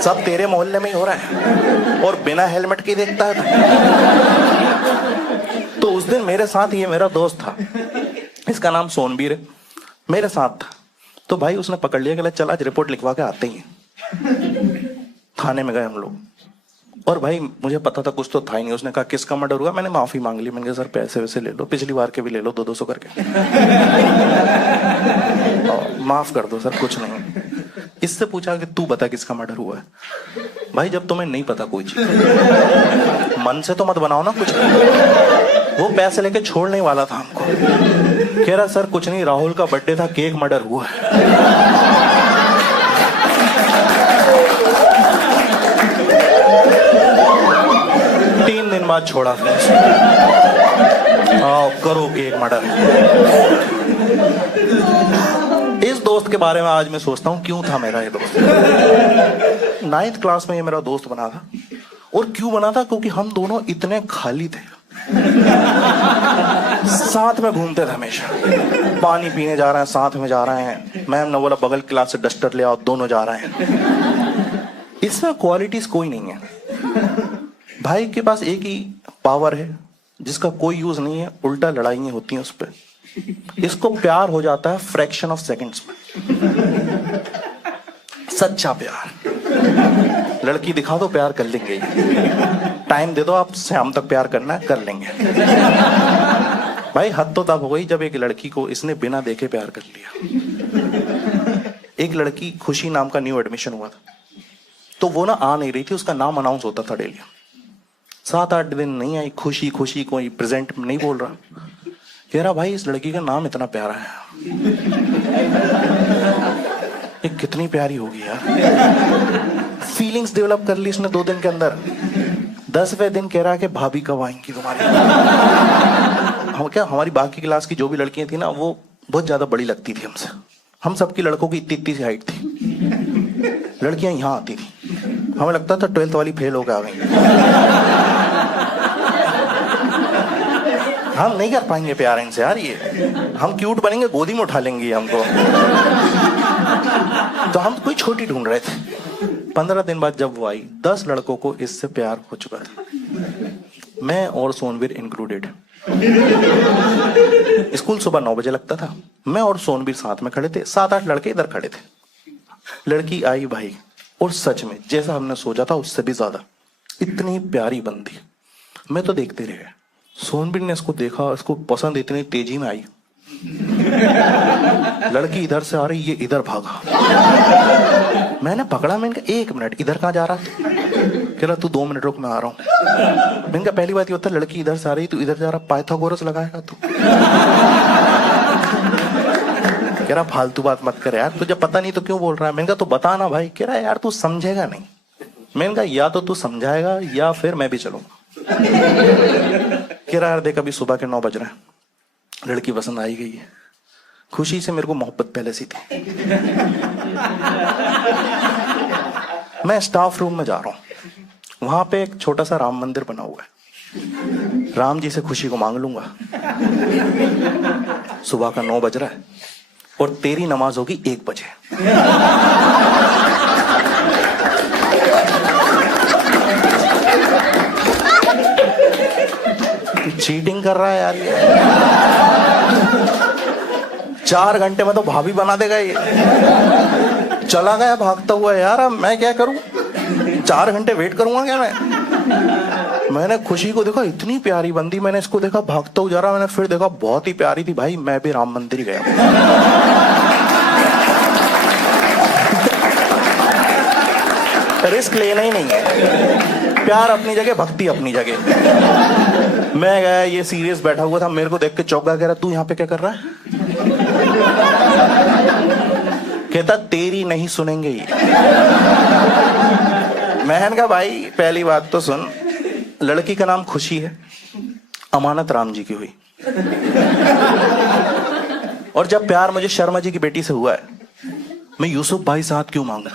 सब तेरे मोहल्ले में ही हो रहा है और बिना हेलमेट के देखता है। तो उस दिन मेरे साथ ये मेरा दोस्त था, इसका नाम सोनबीर है, मेरे साथ था। तो भाई उसने पकड़ लिया, कहला चल आज रिपोर्ट लिखवा के आते ही। थाने में गए हम लोग, और भाई मुझे पता था कुछ तो था ही नहीं। उसने कहा किसका मर्डर हुआ? मैंने माफी मांग ली, मैंने कहा सर पैसे वैसे ले लो, पिछली बार के भी ले लो 200-200 करके, माफ कर दो सर, कुछ नहीं। इससे पूछा कि तू बता किसका मर्डर हुआ है? भाई जब तुम्हें नहीं पता कोई चीज, मन से तो मत बनाओ ना कुछ। वो पैसे लेके छोड़ने वाला था हमको, कह रहा सर कुछ नहीं, राहुल का बर्थडे था, केक मर्डर हुआ है। 3 दिन बाद छोड़ा फिर, आओ करो केक मर्डर। इस दोस्त के बारे में आज मैं सोचता हूँ क्यों था मेरा ये दोस्त। 9th क्लास में ये मेरा दोस्त बना था, और क्यों बना था? क्योंकि हम दोनों इतने खाली थे, साथ में घूमते थे हमेशा, पानी पीने जा रहे हैं साथ में जा रहे हैं, मैम ने बोला बगल क्लास से डस्टर ले आओ, दोनों जा रहे हैं। इसमें क्वालिटीज कोई नहीं है। भाई के पास एक ही पावर है जिसका कोई यूज नहीं है, उल्टा लड़ाइयां होती हैं उस पर। इसको प्यार हो जाता है फ्रैक्शन ऑफ सेकंड्स में। सच्चा प्यार, लड़की दिखा दो प्यार कर लेंगे, टाइम दे दो आप शाम तक प्यार करना है कर लेंगे। भाई हद तो तब हो गई जब एक लड़की को इसने बिना देखे प्यार कर लिया। एक लड़की खुशी नाम का न्यू एडमिशन हुआ था, तो वो ना आ नहीं रही थी, उसका नाम अनाउंस होता था डेली। 7-8 दिन नहीं आई, खुशी खुशी कोई प्रेजेंट नहीं बोल रहा। कह रहा भाई इस लड़की का नाम इतना प्यारा है, ये कितनी प्यारी होगी यार। फीलिंग्स डेवलप कर ली इसने 2 दिन के अंदर। 10वें दिन कह रहा है कि भाभी कब आएंगी तुम्हारी। हम क्या, हमारी बाकी क्लास की जो भी लड़कियां थी ना, वो बहुत ज्यादा बड़ी लगती थी हमसे। हम सबकी लड़कों की इतनी सी हाइट थी, लड़कियां यहाँ आती थी, हमें लगता था 12th वाली फेल होकर आ गई। हम नहीं कर पाएंगे प्यार इनसे यार, ये हम क्यूट बनेंगे, गोदी में उठा लेंगे हमको। तो हम कोई छोटी ढूंढ रहे थे। 15 दिन बाद जब वो आई, 10 लड़कों को इससे प्यार हो चुका था, मैं और सोनवीर इंक्लूडेड। स्कूल सुबह 9 बजे लगता था, मैं और सोनवीर साथ में खड़े थे, 7-8 लड़के इधर खड़े थे। लड़की आई भाई, और सच में जैसा हमने सोचा था उससे भी ज्यादा इतनी प्यारी बंदी। मैं तो देखते रह गया। सोनबीर ने इसको देखा, इसको पसंद इतनी तेजी में आई, लड़की इधर से आ रही, ये इधर भागा। मैंने पकड़ा, मैंने कहा 1 मिनट, इधर कहाँ जा रहा? कह रहा तू 2 मिनट रुक, मैं आ रहा हूँ। मैंने कहा पहली बात ये होता है, लड़की इधर से आ रही, तू इधर जा रहा, पाइथागोरस लगाएगा तू? कह रहा फालतू बात मत कर यार, तुझे पता नहीं तो क्यों बोल रहा है? मैंने कहा तो बता ना भाई। कह रहा यार तू समझेगा नहीं। मैंने कहा या तो तू समझाएगा या फिर मैं भी चलूंगा। कह रहा यार देख अभी सुबह के 9 बज रहे हैं, लड़की पसंद आई गई है, खुशी से मेरे को मोहब्बत पहले से थी। मैं स्टाफ रूम में जा रहा हूं, वहां पे एक छोटा सा राम मंदिर बना हुआ है, राम जी से खुशी को मांग लूंगा। सुबह का 9 बज रहा है और तेरी नमाज होगी 1 बजे। चीटिंग कर रहा है यार ये। 4 घंटे में तो भाभी बना देगा ये। चला गया भागता हुआ यार, अब मैं क्या करूं? 4 घंटे वेट करूंगा क्या मैं? मैंने खुशी को देखा, इतनी प्यारी बंदी, मैंने इसको देखा भागता हुआ जा रहा, मैंने फिर देखा बहुत ही प्यारी थी भाई, मैं भी राम मंदिर गया। रिस्क लेना ही नहीं है, प्यार अपनी जगह, भक्ति अपनी जगह। मैं गया, ये सीरियस बैठा हुआ था, मेरे को देख के चौंका, कह रहा तू यहाँ पे क्या कर रहा है? कहता तेरी नहीं सुनेंगे ये। मैंने कहा भाई पहली बात तो सुन, लड़की का नाम खुशी है, अमानत राम जी की हुई, और जब प्यार मुझे शर्मा जी की बेटी से हुआ है, मैं यूसुफ भाई से हाथ क्यों मांगू?